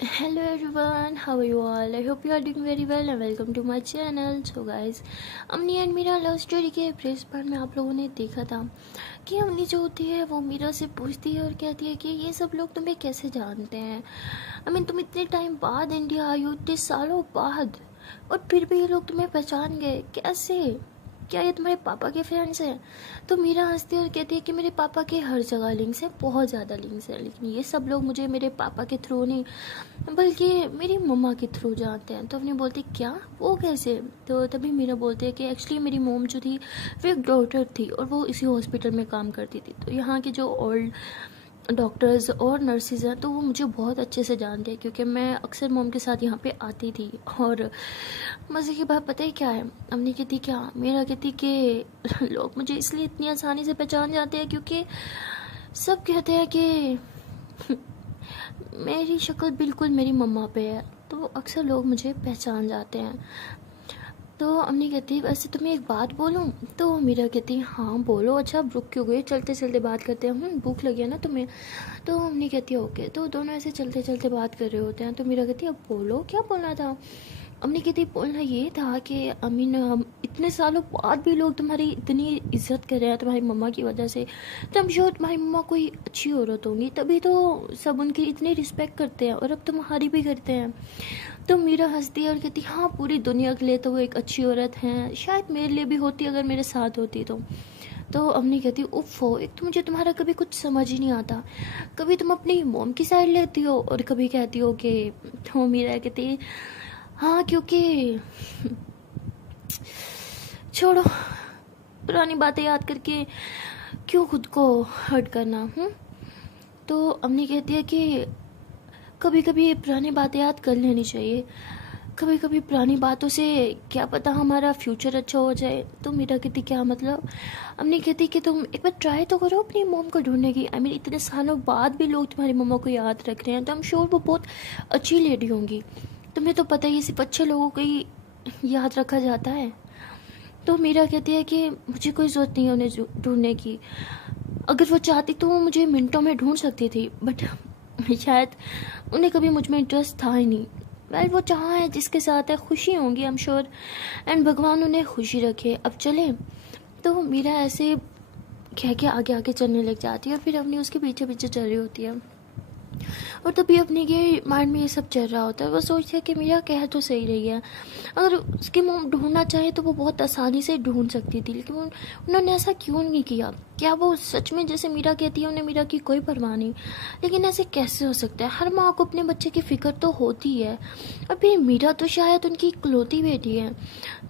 Hello everyone, how are you all? I hope you are doing very well and welcome to my channel. So guys, Amni and Meera love story के प्रेस part में आप लोगों ने देखा था कि अमनी जो होती है वो मीरा से पूछती है और कहती है कि ये सब लोग तुम्हें कैसे जानते हैं। तुम इतने टाइम बाद इंडिया आई हो, इतने सालों बाद, और फिर भी ये लोग तुम्हें पहचान गए कैसे? क्या ये तुम्हारे पापा के फ्रेंड्स हैं? तो मीरा हंसती है और कहती है कि मेरे पापा के हर जगह लिंक्स हैं, बहुत ज़्यादा लिंक्स हैं, लेकिन ये सब लोग मुझे मेरे पापा के थ्रू नहीं बल्कि मेरी मम्मा के थ्रू जानते हैं। तो अपनी बोलती क्या, वो कैसे? तो तभी मीरा बोलती है कि एक्चुअली मेरी मोम जो थी वो एक डॉक्टर थी और वो इसी हॉस्पिटल में काम करती थी। तो यहाँ के जो ओल्ड डॉक्टर्स और नर्सिस हैं तो वो मुझे बहुत अच्छे से जानते हैं, क्योंकि मैं अक्सर मोम के साथ यहाँ पे आती थी। और मज़े की बात पता है क्या है? अम्मी कहती क्या, मेरा कहती कि लोग मुझे इसलिए इतनी आसानी से पहचान जाते हैं क्योंकि सब कहते हैं कि मेरी शक्ल बिल्कुल मेरी मम्मा पे है, तो अक्सर लोग मुझे पहचान जाते हैं। तो अम्मी कहती वैसे तुम्हें एक बात बोलूं? तो मीरा कहती हाँ बोलो। अच्छा अब रुक क्यों गई, चलते चलते बात करते हैं, भूख लगी है ना तुम्हें? तो अम्मी कहती है ओके। तो दोनों ऐसे चलते चलते बात कर रहे होते हैं। तो मीरा कहती अब बोलो, क्या बोलना था? अम्मी कहती बोलना ये था कि अमीन, हम इतने सालों बाद भी लोग तुम्हारी इतनी इज्जत कर रहे हैं तुम्हारी मम्मा की वजह से। तो हम श्योर तुम्हारी मम्मा कोई अच्छी औरत होंगी, तभी तो सब उनकी इतनी रिस्पेक्ट करते हैं और अब तुम्हारी भी करते हैं। तो मीरा हंसती है और कहती हाँ पूरी दुनिया के लिए तो वो एक अच्छी औरत हैं, शायद मेरे लिए भी होती अगर मेरे साथ होती तो अम्मी कहती उफ़ो, एक तो मुझे तुम्हारा कभी कुछ समझ ही नहीं आता। कभी तुम अपनी मॉम की साइड लेती हो और कभी कहती हो कि तो मीरा कहती हाँ क्योंकि छोड़ो, पुरानी बातें याद करके क्यों खुद को हर्ट करना। तो अम्मी कहती है कि कभी कभी पुरानी बातें याद कर लेनी चाहिए, कभी कभी पुरानी बातों से क्या पता हमारा फ्यूचर अच्छा हो जाए। तो मीरा कहती क्या मतलब? अम्मी कहती कि तुम एक बार ट्राई तो करो अपनी मॉम को ढूंढने की। इतने सालों बाद भी लोग तुम्हारी मम्मा को याद रख रहे हैं, तो आई एम श्योर वो बहुत अच्छी लेडी होंगी। तुम्हें तो पता ही है सिर्फ अच्छे लोगों को ही याद रखा जाता है। तो मीरा कहती है कि मुझे कोई ज़रूरत नहीं है उन्हें ढूंढने की, अगर वो चाहती तो वो मुझे मिनटों में ढूंढ सकती थी, बट शायद उन्हें कभी मुझ में इंटरेस्ट था ही नहीं। वेल वो जहाँ है जिसके साथ है खुशी होंगी आई एम श्योर, एंड भगवान उन्हें खुशी रखे। अब चले। तो मीरा ऐसे कह के आगे आगे चलने लग जाती है और फिर अपनी उसके पीछे पीछे चल रही होती है। और तभी अपने के माइंड में ये सब चल रहा होता है। वो सोचती है कि मीरा कह तो सही रही है, अगर उसकी मॉम ढूंढना चाहे तो वो बहुत आसानी से ढूंढ सकती थी, लेकिन उन्होंने ऐसा क्यों नहीं किया? क्या वो सच में जैसे मीरा कहती है उन्हें मीरा की कोई परवाह नहीं? लेकिन ऐसे कैसे हो सकता है? हर माँ को अपने बच्चे की फिक्र तो होती है। अभी मीरा तो शायद उनकी इकलौती बेटी है।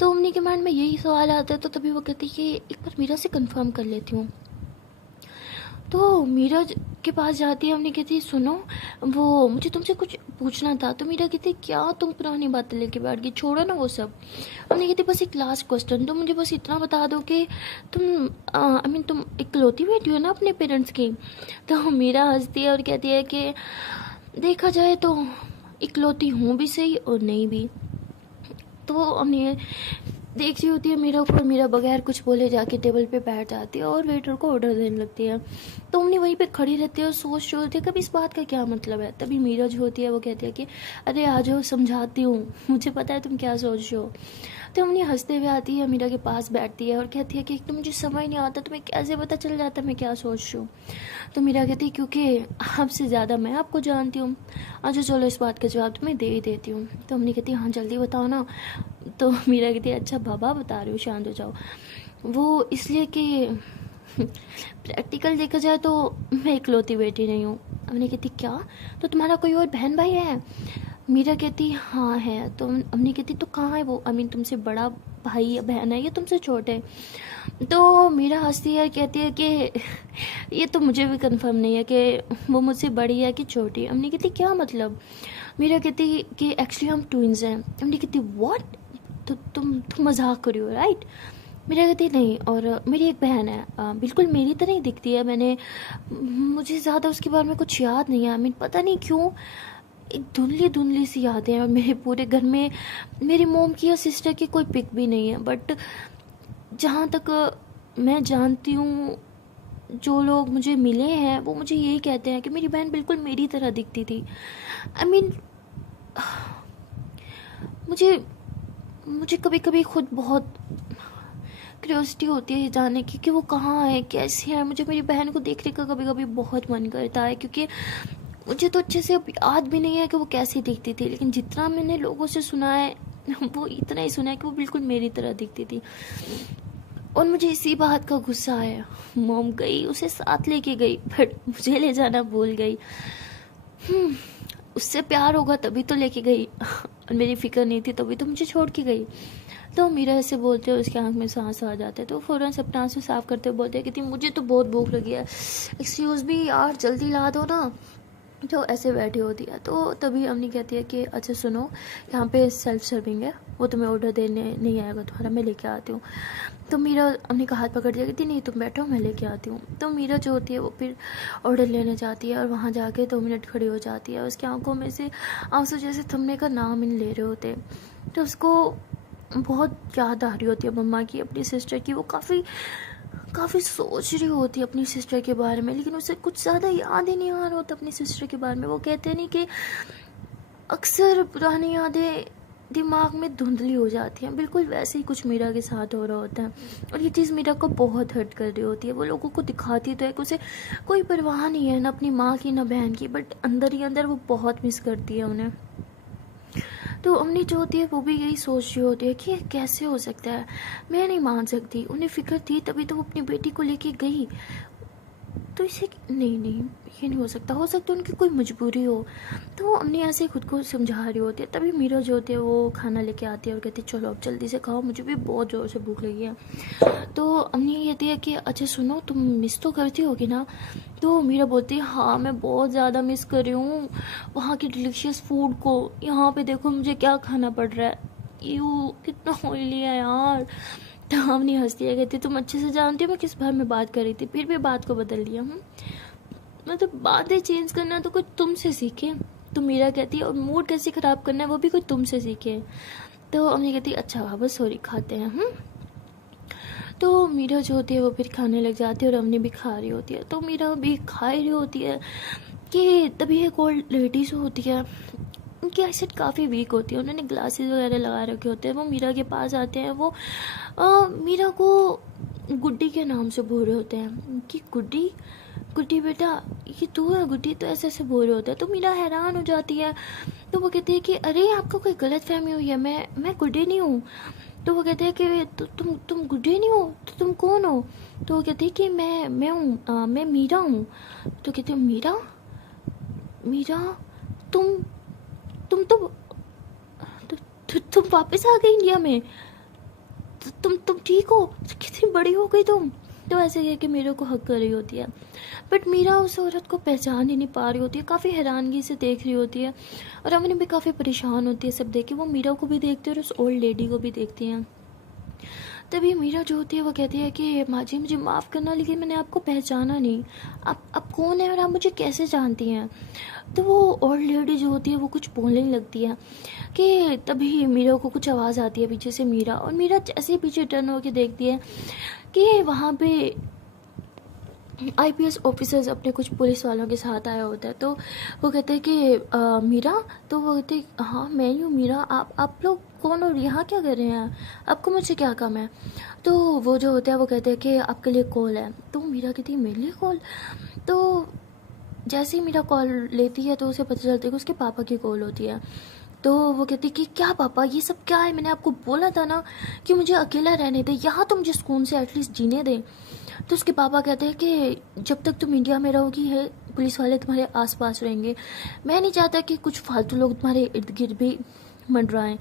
तो उन्हीं के माइंड में यही सवाल आता है। तो तभी वो कहती है कि एक बार मीरा से कंफर्म कर लेती हूँ। तो मीरा के पास जाती है, हमने कहती सुनो, वो मुझे तुमसे कुछ पूछना था। तो मीरा कहती क्या तुम पुरानी बातें लेके बैठ गई, छोड़ो ना वो सब। हमने कहती बस एक लास्ट क्वेश्चन, तो मुझे बस इतना बता दो कि तुम इकलौती बेटी हो ना अपने पेरेंट्स की? तो मीरा हंसती है और कहती है कि देखा जाए तो इकलौती हूँ भी सही और नहीं भी। तो हमने देख रही होती है मीरा को, और मीरा बगैर कुछ बोले जाके टेबल पे बैठ जाती है और वेटर को ऑर्डर देने लगती है। तो हमने वहीं पे खड़ी रहती है और सोच रही होती है कभी इस बात का क्या मतलब है। तभी मीरा जो होती है वो कहती है कि अरे आ जाओ समझाती हूँ, मुझे पता है तुम क्या सोच रहे हो। तो हमने हंसते हुए आती है, मीरा के पास बैठती है और कहती है कि तुम मुझे समझ नहीं आता, तुम्हें कैसे पता चल जाता मैं क्या सोच रही हूँ? तो मीरा कहती है क्योंकि आपसे ज़्यादा मैं आपको जानती हूँ। अच्छा चलो इस बात का जवाब तुम्हें दे ही देती हूँ। तो हमने कहती हाँ जल्दी बताओ ना। तो मीरा कहती है अच्छा बाबा बता रही हूँ, शांत हो जाओ। वो इसलिए कि प्रैक्टिकल देखा जाए तो मैं इकलौती बेटी नहीं हूँ। हमने कहती क्या, तो तुम्हारा कोई और बहन भाई है? मीरा कहती हाँ है। तो हमने कहती तो कहाँ है वो? तुमसे बड़ा भाई या बहन है या तुमसे छोटे? तो मीरा हंसती है, कहती है कि ये तो मुझे भी कंफर्म नहीं है कि वो मुझसे बड़ी है कि छोटी। हमने कहती क्या मतलब? मीरा कहती कि एक्चुअली हम ट्विंस हैं। हमने कहती व्हाट? तो तुम मजाक कर रही हो राइट? मेरा कहती नहीं, और मेरी एक बहन है, बिल्कुल मेरी तरह ही दिखती है। मुझे ज़्यादा उसके बारे में कुछ याद नहीं है। पता नहीं क्यों एक धुंधली धुंधली सी यादें हैं, और मेरे पूरे घर में मेरी मोम की या सिस्टर की कोई पिक भी नहीं है। बट जहाँ तक मैं जानती हूँ, जो लोग मुझे मिले हैं वो मुझे यही कहते हैं कि मेरी बहन बिल्कुल मेरी तरह दिखती थी। आई मीन मुझे मुझे कभी कभी खुद बहुत क्यूरियोसिटी होती है जानने की कि वो कहाँ है, कैसी है। मुझे मेरी बहन को देखने का कभी कभी बहुत मन करता है, क्योंकि मुझे तो अच्छे से अब याद भी नहीं है कि वो कैसी दिखती थी, लेकिन जितना मैंने लोगों से सुना है वो इतना ही सुना है कि वो बिल्कुल मेरी तरह दिखती थी। और मुझे इसी बात का गुस्सा आया। मॉम गई, उसे साथ लेके गई, बट मुझे ले जाना भूल गई। उससे प्यार होगा तभी तो लेके गई, और मेरी फिक्र नहीं थी तभी तो मुझे छोड़ के गई। तो मीरा ऐसे बोलते हो, उसकी आंख में सांस आ जाते हैं, तो फ़ौरन से अपना आंसू साफ करते हुए बोलते हैं कि मुझे तो बहुत भूख लगी है, एक्सक्यूज़ मी यार जल्दी ला दो ना। तो ऐसे बैठी होती है, तो तभी अम्मी कहती है कि अच्छा सुनो, यहाँ पे सेल्फ सर्विंग है, वो तुम्हें ऑर्डर देने नहीं आएगा तुम्हारा, मैं लेके आती हूँ। तो मीरा अम्मी का हाथ पकड़ दिया, कहती नहीं तुम बैठो मैं लेके आती हूँ। तो मीरा जो होती है वो फिर ऑर्डर लेने जाती है, और वहाँ जाके 2 मिनट खड़ी हो जाती है। उसकी आंखों में से आंसू जैसे थमने का नाम ही नहीं ले रहे होते। तो उसको बहुत याद आ रही होती है मम्मा की, अपनी सिस्टर की। वो काफ़ी सोच रही होती है अपनी सिस्टर के बारे में, लेकिन उसे कुछ ज़्यादा याद ही नहीं आ रहा होता अपनी सिस्टर के बारे में। वो कहते नहीं कि अक्सर पुरानी यादें दिमाग में धुंधली हो जाती हैं, बिल्कुल वैसे ही कुछ मीरा के साथ हो रहा होता है। और ये चीज़ मीरा को बहुत हर्ट कर रही होती है। वो लोगों को दिखाती तो है कि उसे कोई परवाह नहीं है, ना अपनी माँ की ना बहन की, बट अंदर ही अंदर वो बहुत मिस करती है उन्हें। तो अम्मी जो होती है वो भी यही सोच रही होती है कि ये कैसे हो सकता है, मैं नहीं मान सकती। उन्हें फिक्र थी तभी तो वो अपनी बेटी को लेके गई, तो इसे नहीं ये नहीं हो सकता उनकी कोई मजबूरी हो। तो अम्मी ऐसे खुद को समझा रही होती है। तभी मीरा जो होती है वो खाना लेके आती है और कहती है चलो अब जल्दी से खाओ, मुझे भी बहुत ज़ोर से भूख लगी है। तो अम्मी कहती है कि अच्छा सुनो, तुम मिस तो करती होगी ना। तो मीरा बोलती है हाँ मैं बहुत ज़्यादा मिस कर रही हूँ वहाँ की डिलीशियस फूड को। यहाँ पे देखो मुझे क्या खाना पड़ रहा है, यू कितना ऑयली है यार। तो अम्मी हंसती है, कहती तुम अच्छे से जानती हो मैं किस बारे में बात कर रही थी, फिर भी बात को बदल लिया। मतलब बातें चेंज करना तो कोई तुमसे सीखे। तो मीरा कहती है और मूड कैसे ख़राब करना है वो भी कोई तुमसे सीखे। तो अम्मी कहती है अच्छा बाबा सॉरी खाते हैं। तो मीरा जो होती है वो फिर खाने लग जाती है, और अम्मी भी खा रही होती है। तो मीरा भी खा रही होती है कि तभी एक ओल्ड लेडीज होती है, उनकी आईसाइट काफ़ी वीक होती है, उन्होंने ग्लासेस वगैरह लगा रखे होते हैं। वो मीरा के पास आते हैं, वो मीरा को गुड्डी के नाम से बोल रहे होते हैं कि गुड्डी गुड्डी बेटा ये तू है गुड्डी, तो ऐसे ऐसे बोल रहे होते हैं। तो मीरा हैरान हो जाती है। तो वो कहते हैं कि अरे आपको कोई गलत फहमी हुई है, मैं गुड्डी नहीं हूँ। तो वो कहते हैं कि तुम गुड्डी नहीं हो तो तुम कौन हो। तो वो कहते हैं कि मैं हूँ, मैं मीरा हूँ। तो कहते हैं मीरा मीरा तुम तुम तो तुम वापस आ गई इंडिया में, तुम ठीक हो, कितनी बड़ी हो गई तुम। तो ऐसे कह के मीरा को हक कर रही होती है, बट मीरा उस औरत को पहचान ही नहीं पा रही होती है, काफ़ी हैरानगी से देख रही होती है। और अमनी भी काफ़ी परेशान होती है सब देख के। वो मीरा को भी देखती है और उस ओल्ड लेडी को भी देखती हैं। तभी मीरा जो होती है वो कहती है कि माँ जी मुझे माफ़ करना, लेकिन मैंने आपको पहचाना नहीं, आप कौन है और आप मुझे कैसे जानती हैं। तो वो ओल्ड लेडी जो होती है वो कुछ बोलने लगती है कि तभी मीरा को कुछ आवाज़ आती है पीछे से। मीरा जैसे ही पीछे टर्न होकर देखती है कि वहाँ पे आईपीएस ऑफिसर्स अपने कुछ पुलिस वालों के साथ आया होता है। तो वो कहते हैं कि मीरा। तो वो कहते हैं हाँ मैं ही हूँ मीरा, आप लोग कौन और यहाँ क्या कर रहे हैं, आपको मुझसे क्या काम है। तो वो जो होता है वो कहते हैं कि आपके लिए कॉल है। तो मीरा कहती है मेरे लिए कॉल। तो जैसे ही मीरा कॉल लेती है तो उसे पता चलता है कि उसके पापा की कॉल होती है। तो वो कहती कि क्या पापा ये सब क्या है, मैंने आपको बोला था ना कि मुझे अकेला रहने दे, यहाँ तो मुझे सुकून से एटलीस्ट जीने दें। तो उसके पापा कहते हैं कि जब तक तुम इंडिया में रहोगी है पुलिस वाले तुम्हारे आसपास रहेंगे, मैं नहीं चाहता कि कुछ फालतू लोग तुम्हारे इर्द गिर्द भी मंडराएं।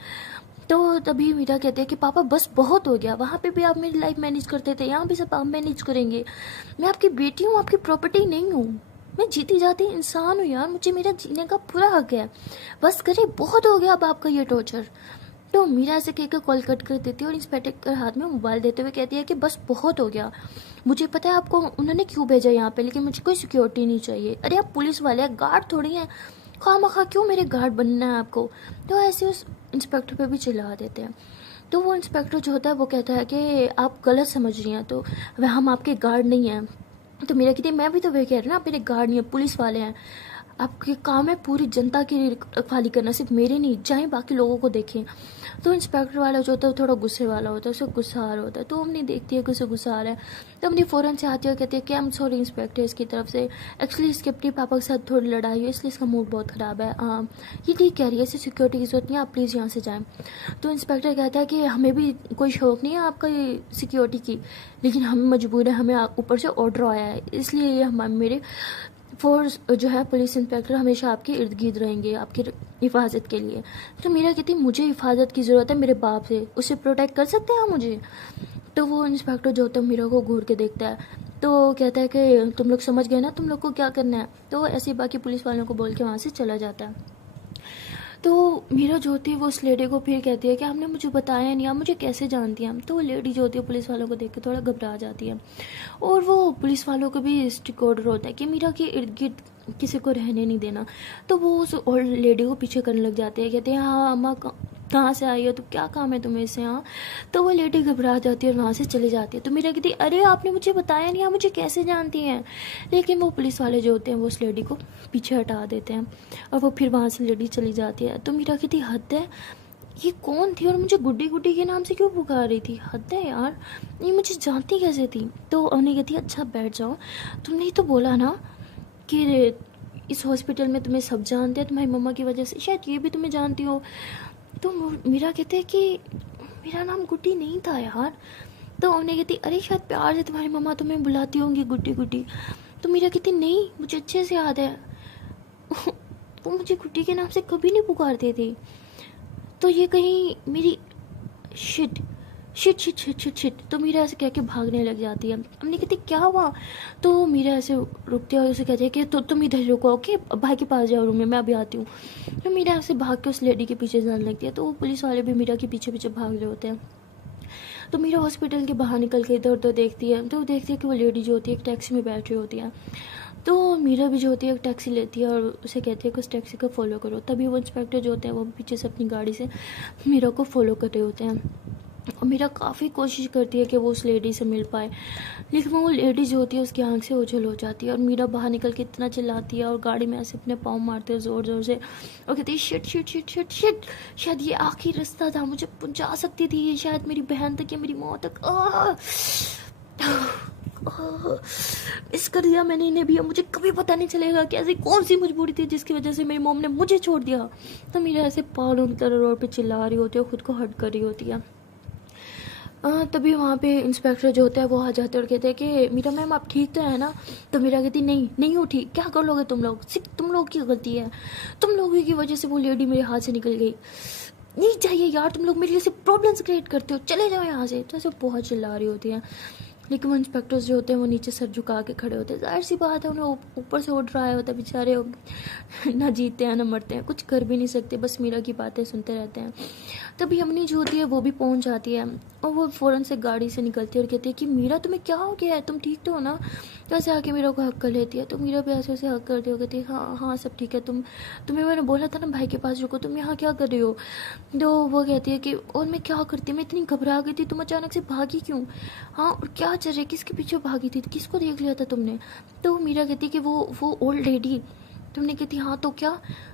तो तभी मीरा कहते हैं कि पापा बस बहुत हो गया, वहाँ पे भी आप मेरी लाइफ मैनेज करते थे, यहाँ भी सब आप मैनेज करेंगे। मैं आपकी बेटी हूँ, आपकी प्रॉपर्टी नहीं हूँ, मैं जीती जाती इंसान हूँ यार, मुझे मेरा जीने का पूरा हक है, बस करे बहुत हो गया अब आपका ये टॉर्चर। तो मीरा ऐसे कहकर कॉल कट कर देती है और इंस्पेक्टर के हाथ में मोबाइल देते हुए कहती है कि बस बहुत हो गया, मुझे पता है आपको उन्होंने क्यों भेजा यहाँ पे, लेकिन मुझे कोई सिक्योरिटी नहीं चाहिए। अरे आप पुलिस वाले हैं, गार्ड थोड़ी हैं, खामखा क्यों मेरे गार्ड बनना है आपको। तो ऐसे उस इंस्पेक्टर पे भी चिल्ला देते हैं। तो वो इंस्पेक्टर जो होता है वो कहता है कि आप गलत समझ रही हैं, तो वह हम आपके गार्ड नहीं हैं। तो मेरा कहती है मैं भी तो वही कह रही हूँ ना, आप मेरे गार्ड नहीं है, पुलिस वाले हैं, आपके काम है पूरी जनता की रखवाली करना, सिर्फ मेरे नहीं, चाहे बाकी लोगों को देखें। तो इंस्पेक्टर वाला जो होता है वो थोड़ा गुस्से वाला होता है, उसे गुस्सा आ रहा होता है, तो हमने देखती है कि उसे गुस्सा आ रहा है। तो हमने फ़ौरन से आती है और कहती है कि आई एम सॉरी इंस्पेक्टर, इसकी तरफ से एक्चुअली इसके अपने पापा के साथ थोड़ी लड़ाई हुई, इसलिए इसका मूड बहुत ख़राब है। ये ठीक कह रही है, इसे सिक्योरिटी की जरूरत नहीं है, आप प्लीज़ यहाँ से जाएँ। तो इंस्पेक्टर कहता है कि हमें भी कोई शौक़ नहीं है आपका सिक्योरिटी की, लेकिन हम मजबूर है, हमें ऊपर से ऑर्डर आया है, इसलिए ये हम मेरे फोर्स जो है पुलिस इंस्पेक्टर हमेशा आपके इर्द गिर्द रहेंगे आपकी हिफाजत के लिए। तो मीरा कहती मुझे हिफाजत की ज़रूरत है मेरे बाप से, उससे प्रोटेक्ट कर सकते हैं आप मुझे। तो वो इंस्पेक्टर जो होता है मीरा को घूर के देखता है, तो कहता है कि तुम लोग समझ गए ना तुम लोग को क्या करना है। तो ऐसे ही बाकी पुलिस वालों को बोल के वहाँ से चला जाता है। तो मीरा जो होती है वो उस लेडी को फिर कहती है कि आपने मुझे बताया नहीं, आप मुझे कैसे जानती हैं। तो वो लेडी जो होती है पुलिस वालों को देख के थोड़ा घबरा जाती है, और वो पुलिस वालों को भी स्ट्रिक्ट ऑर्डर होता है कि मीरा के इर्द गिर्द किसी को रहने नहीं देना। तो वो उस ओल्ड लेडी को पीछे करने लग जाते हैं, कहते हैं हाँ अम्मा कहाँ से आई हो, तो क्या काम है तुम्हें इससे। हाँ, तो वो लेडी घबरा जाती है और वहाँ से चली जाती है। तो मीरा कहती है अरे आपने मुझे बताया नहीं, आप मुझे कैसे जानती हैं। लेकिन वो पुलिस वाले जो होते हैं वो उस लेडी को पीछे हटा देते हैं और वो फिर वहाँ से लेडी चली जाती है। तो मीरा कहती हद है, ये कौन थी और मुझे गुड्डी गुड्डी के नाम से क्यों पुकार रही थी, हद है यार, ये मुझे जानती कैसे थी। तो उन्हें कहती अच्छा बैठ जाओ, तुमने ही तो बोला ना कि इस हॉस्पिटल में तुम्हें सब जानते हैं, तुम्हारी मम्मा की वजह से, शायद ये भी तुम्हें जानती हो। तो मीरा कहते हैं कि मेरा नाम गुड्डी नहीं था यार। तो उन्हें कहती अरे शायद प्यार से तुम्हारी मम्मा तुम्हें बुलाती होंगी गुड्डी गुड्डी। तो मीरा कहती नहीं, मुझे अच्छे से याद है वो मुझे गुड्डी के नाम से कभी नहीं पुकारते थे। तो ये कहीं मेरी shit shit shit shit shit shit. तो मीरा ऐसे कह के भागने लग जाती है। हमने कहती क्या हुआ। तो मीरा ऐसे रुकती है और उसे कहती है कि तुम इधर रुको, ओके भाई के पास जाओ रूम में, मैं अभी आती हूँ। तो मीरा ऐसे भाग के उस लेडी के पीछे जाने लगती है। तो वो पुलिस वाले भी मीरा के पीछे पीछे भाग रहे होते हैं। तो मीरा हॉस्पिटल के बाहर निकल के इधर उधर देखती है, तो देखती है कि वो लेडी जो होती है एक टैक्सी में बैठ रही होती है। तो मीरा भी जो होती है एक टैक्सी लेती है और उसे कहती है कि उस टैक्सी को फॉलो करो। तभी वो इंस्पेक्टर जो होते हैं वो पीछे से अपनी गाड़ी से मीरा को फॉलो कर रहे होते हैं। और मीरा काफ़ी कोशिश करती है कि वो उस लेडी से मिल पाए, लेकिन वो लेडी जो होती है उसकी आंख से ओझल हो जाती है। और मीरा बाहर निकल के इतना चिल्लाती है और गाड़ी में ऐसे अपने पाँव मारते हैं ज़ोर ज़ोर से और कहती है shit shit shit shit shit, शायद ये आखिरी रास्ता था, मुझे पहुंचा सकती थी ये, शायद मेरी बहन तक या मेरी मौत तक। मिस कर दिया मैंने इन्हें भी, अब मुझे कभी पता नहीं चलेगा कि ऐसी कौन सी मजबूरी थी जिसकी वजह से मेरी मॉम ने मुझे छोड़ दिया। तो मीरा ऐसे पागलों की तरह रोड पे चिल्ला रही होती है, खुद को हर्ट कर रही होती है। तभी वहाँ पे इंस्पेक्टर जो होता है वो आ जाते हैं और कहते हैं कि मीरा मैम आप ठीक तो है ना। तो मीरा कहती नहीं नहीं हो ठीक, क्या कर लोगे तुम लोग, सिर्फ तुम लोग की गलती है, तुम लोगों की वजह से वो लेडी मेरे हाथ से निकल गई, नहीं चाहिए यार, तुम लोग मेरे लिए सिर्फ प्रॉब्लम्स क्रिएट करते हो, चले जाओ यहाँ से। तो ऐसे बहुत चिल्ला रही होती है। लेकिन वो इंस्पेक्टर्स जो होते हैं वो नीचे सर झुका के खड़े होते हैं। जाहिर सी बात है उन्हें ऊपर से ऑर्डर आया होता है, बेचारे ना जीते हैं ना मरते हैं, कुछ कर भी नहीं सकते, बस मीरा की बातें सुनते रहते हैं। तभी अम्मी जो होती है वो भी पहुंच जाती है और वो फ़ौरन से गाड़ी से निकलती है और कहती है कि मीरा तुम्हें क्या हो गया है, तुम ठीक तो हो ना। तो ऐसे आके मीरा को हक कर लेती है। तो मीरा भी ऐसे ऐसे हक करती हो, कहती है हाँ हाँ सब ठीक है, तुम्हें मैंने बोला था ना भाई के पास रुको, तुम यहाँ क्या कर रही हो। तो वो कहती है कि और मैं क्या करती, मैं इतनी घबरा गई थी, तुम अचानक से भागी क्यों, हाँ और क्या चल रहा है, किसके पीछे भागी थी, किसको देख लिया था तुमने। तो मीरा कहती है कि वो ओल्ड लेडी। तुमने कहती हाँ तो क्या।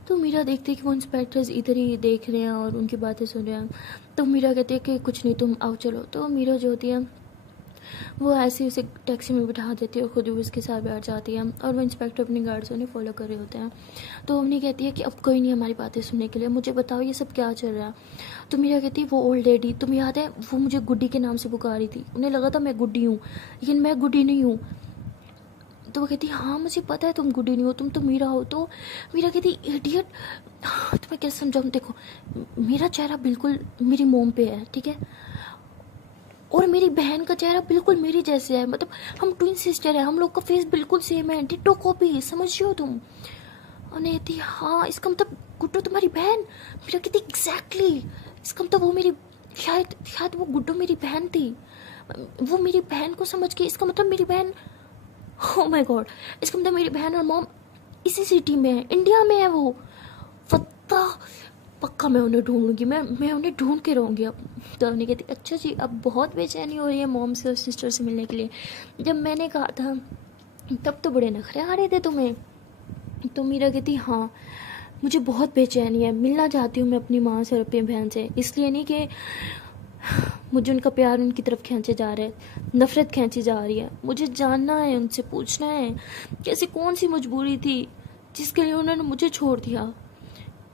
तो मीरा देखती है कि वो इंस्पेक्टर्स इधर ही देख रहे हैं और उनकी बातें सुन रहे हैं। तो मीरा कहती है कि कुछ नहीं तुम आओ चलो। तो मीरा जो होती है वो ऐसे उसे टैक्सी में बिठा देती है और खुद भी उसके साथ बैठ जाती है और वो इंस्पेक्टर अपनी गार्ड से उन्हें फॉलो कर रहे होते हैं। तो उन्हें कहती है कि अब कोई नहीं हमारी बातें सुनने के लिए, मुझे बताओ ये सब क्या चल रहा है। तो मीरा कहती है वो ओल्ड लेडी तुम्हें याद है, वो मुझे गुड्डी के नाम से पुकारी थी, उन्हें लगा था मैं गुड्डी हूँ, लेकिन मैं गुड्डी नहीं हूँ। तो वो कहती हाँ मुझे पता है तुम गुड्डी नहीं हो, तुम तो मीरा हो। तो मीरा कहती इडियट, तुम्हें कैसे समझाऊँ, देखो मेरा चेहरा बिल्कुल मेरी मोम पे है, ठीक है, और मेरी बहन का चेहरा बिल्कुल मेरी जैसे है, मतलब हम ट्विन सिस्टर है, हम लोग का फेस बिल्कुल सेम है, डिटो कॉपी, समझ रही हो तुम। और नहीं कहती हाँ इसका मतलब गुड्डू तुम्हारी बहन। मेरा कहती एग्जैक्टली, इसका मतलब वो मेरी शायद वो गुड्डू मेरी बहन थी, वो मेरी बहन को समझ के, इसका मतलब मेरी बहन, ओह माय गॉड, इसका मतलब मेरी बहन और मॉम इसी सिटी में है, इंडिया में है वो, पता पक्का मैं उन्हें ढूंढूंगी, मैं उन्हें ढूंढ के रहूँगी अब। तो उन्हें कहती अच्छा जी, अब बहुत बेचैनी हो रही है मॉम से और सिस्टर से मिलने के लिए, जब मैंने कहा था तब तो बड़े नखरे आ रहे थे तुम्हें। तो मीरा कहती हाँ, मुझे बहुत बेचैनी है, मिलना चाहती हूँ मैं अपनी माँ से और अपनी बहन से। इसलिए नहीं कि मुझे उनका प्यार उनकी तरफ खींचे जा रहा है, नफरत खींची जा रही है। मुझे जानना है, उनसे पूछना है कि ऐसी कौन सी मजबूरी थी जिसके लिए उन्होंने मुझे छोड़ दिया।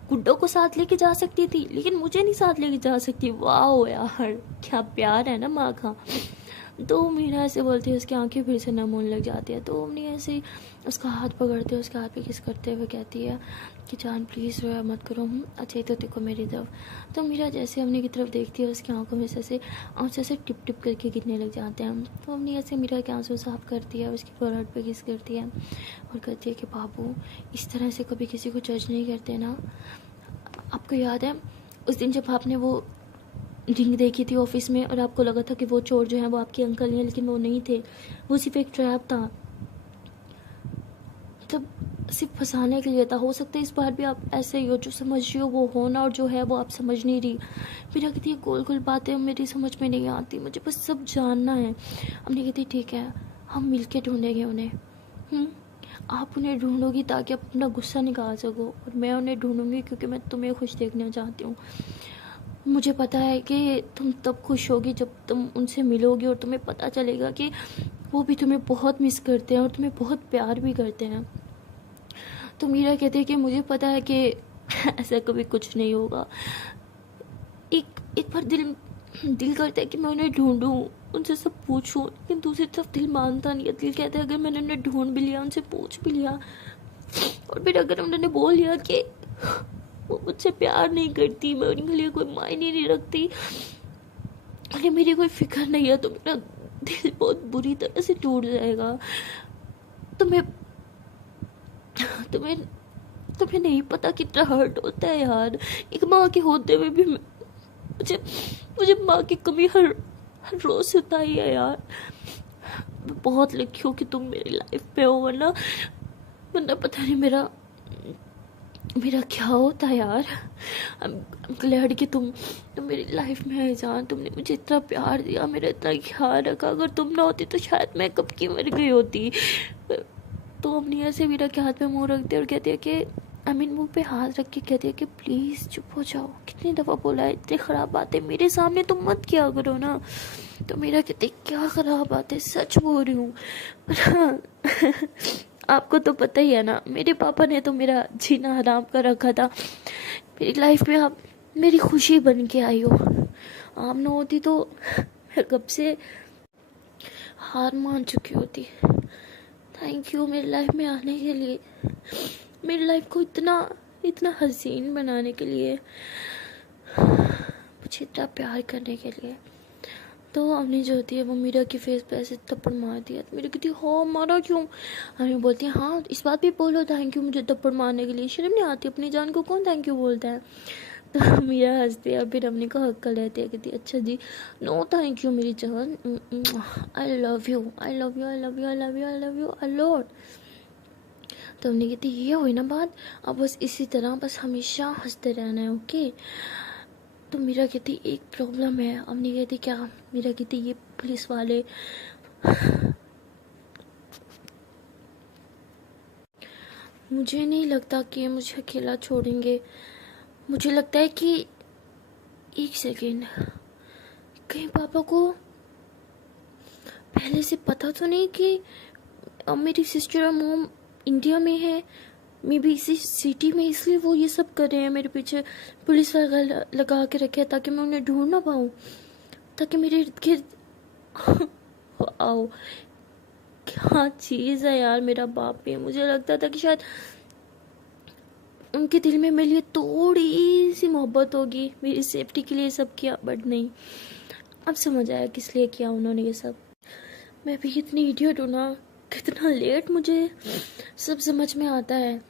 गुड्डो को साथ लेके जा सकती थी, लेकिन मुझे नहीं साथ लेके जा सकती। वाह यार, क्या प्यार है ना माँ का। तो मीरा ऐसे बोलती है, उसकी आंखें फिर से नम होने लग जाती है। तो अम्मी ऐसे ही उसका हाथ पकड़ते, उसके हाथ पे किस करते हुए कहती है कि जान प्लीज़ रोया मत करो, अच्छा ही तो देखो मेरी तरफ। तो मीरा जैसे अम्मी की तरफ देखती है, उसकी आंखों में से आंसू ऐसे टिप टिप करके गिरने लग जाते हैं। तो अम्मी ऐसे मीरा के आंसू साफ करती है, उसकी फोrehead पे किस करती है और कहती है कि बाबू, इस तरह से कभी किसी को जज नहीं करते ना। आपको याद है उस दिन जब आपने वो रिंग देखी थी ऑफिस में और आपको लगा था कि वो चोर जो है वो आपके अंकल हैं, लेकिन वो नहीं थे, वो सिर्फ एक ट्रैप था, मतलब सिर्फ फंसाने के लिए था। हो सकता है इस बार भी आप ऐसे ही हो, जो समझ रही हो वो हो ना, और जो है वो आप समझ नहीं रही। मेरा कहती है गोल गोल बातें मेरी समझ में नहीं आती, मुझे बस सब जानना है। हमने कहती ठीक है, हम मिलके ढूंढेंगे उन्हें। आप उन्हें ढूंढोगी ताकि आप अपना गुस्सा निकाल सको, और मैं उन्हें ढूंढूंगी क्योंकि मैं तुम्हें खुश देखना चाहती हूँ। मुझे पता है कि तुम तब खुश होगी जब तुम उनसे मिलोगी और तुम्हें पता चलेगा कि वो भी तुम्हें बहुत मिस करते हैं और तुम्हें बहुत प्यार भी करते हैं। तो मीरा कहती है कि मुझे पता है कि ऐसा कभी कुछ नहीं होगा। एक एक बार दिल दिल करता है कि मैं उन्हें ढूंढूं, उनसे सब पूछूं, लेकिन दूसरी तरफ दिल मानता नहीं है। दिल कहता है अगर मैंने उन्हें ढूंढ भी लिया, उनसे पूछ भी लिया, और फिर अगर उन्होंने बोल लिया कि वो मुझसे प्यार नहीं करती, मैं उनके लिए कोई मायने नहीं रखती, अरे मेरी कोई फिक्र नहीं है, तो मेरा दिल बहुत बुरी तरह से टूट जाएगा। तुम्हें तुम्हें तुम्हें नहीं पता कितना हर्ट होता है यार। एक माँ के होते हुए भी मुझे मुझे माँ की कमी हर हर रोज सताई है यार। मैं बहुत लकी हूँ कि तुम मेरी लाइफ में हो, वरना पता नहीं मेरा मेरा क्या होता यार। I'm glad कि तुम मेरी लाइफ में आई जान। तुमने मुझे इतना प्यार दिया, मेरा इतना ख्याल रखा। अगर तुम ना होती तो शायद मैं कब की मर गई होती। तो अम्मी ऐसे मीरा के हाथ में मुंह रखती है और कहती है कि अमीन मुंह पे हाथ रख के कहती है कि प्लीज़ चुप हो जाओ। कितनी दफ़ा बोला है, इतनी ख़राब बातें मेरे सामने तुम मत किया करो ना। तो मेरा कहती क्या ख़राब बात है, सच बोल रही हूँ। आपको तो पता ही है ना, मेरे पापा ने तो मेरा जीना हराम कर रखा था। मेरी लाइफ में आप मेरी खुशी बन के आई हो। आप ना होती तो मैं कब से हार मान चुकी होती। थैंक यू मेरी लाइफ में आने के लिए, मेरी लाइफ को इतना इतना हसीन बनाने के लिए, मुझे इतना प्यार करने के लिए। तो अम्मी जो होती है वो मीरा की फेस पे ऐसे थप्पड़ मार दिया। तो मेरी कहती हाँ मारा क्यों। अम्मी बोलती है हाँ इस बात भी बोलो थैंक यू मुझे थप्पड़ मारने के लिए, शर्म नहीं आती, अपनी जान को कौन थैंक यू बोलता है। तो मीरा हंसती है, फिर अम्मी को हक कर लेती है, कहती अच्छा जी नो थैंक यू मेरी जान, I love you I love you I love you I love you I love you a lot. तो अम्मी कहती ये हुई ना बात, अब बस इसी तरह बस हमेशा हंसते रहना है ओके। तो मीरा कहती एक प्रॉब्लम है। अम्मी कहती क्या। मीरा कहती ये पुलिस वाले मुझे नहीं लगता कि ये मुझे अकेला छोड़ेंगे। मुझे लगता है कि एक सेकेंड, कहीं पापा को पहले से पता तो नहीं कि मेरी सिस्टर और मॉम इंडिया में है, मे बी इसी सिटी में, इसलिए वो ये सब कर रहे हैं, मेरे पीछे पुलिस वाला लगा के रखे ताकि मैं उन्हें ढूंढ ना पाऊँ, ताकि मेरे इर्द गिर्द आओ। क्या चीज़ है यार मेरा बाप भी। मुझे लगता था कि शायद उनके दिल में मेरे लिए थोड़ी सी मोहब्बत होगी, मेरी सेफ्टी के लिए सब किया, बट नहीं। अब समझ आया किस लिए किया उन्होंने ये सब। मैं भी इतनी इडियट हूँ ना, कितना लेट मुझे सब समझ में आता है।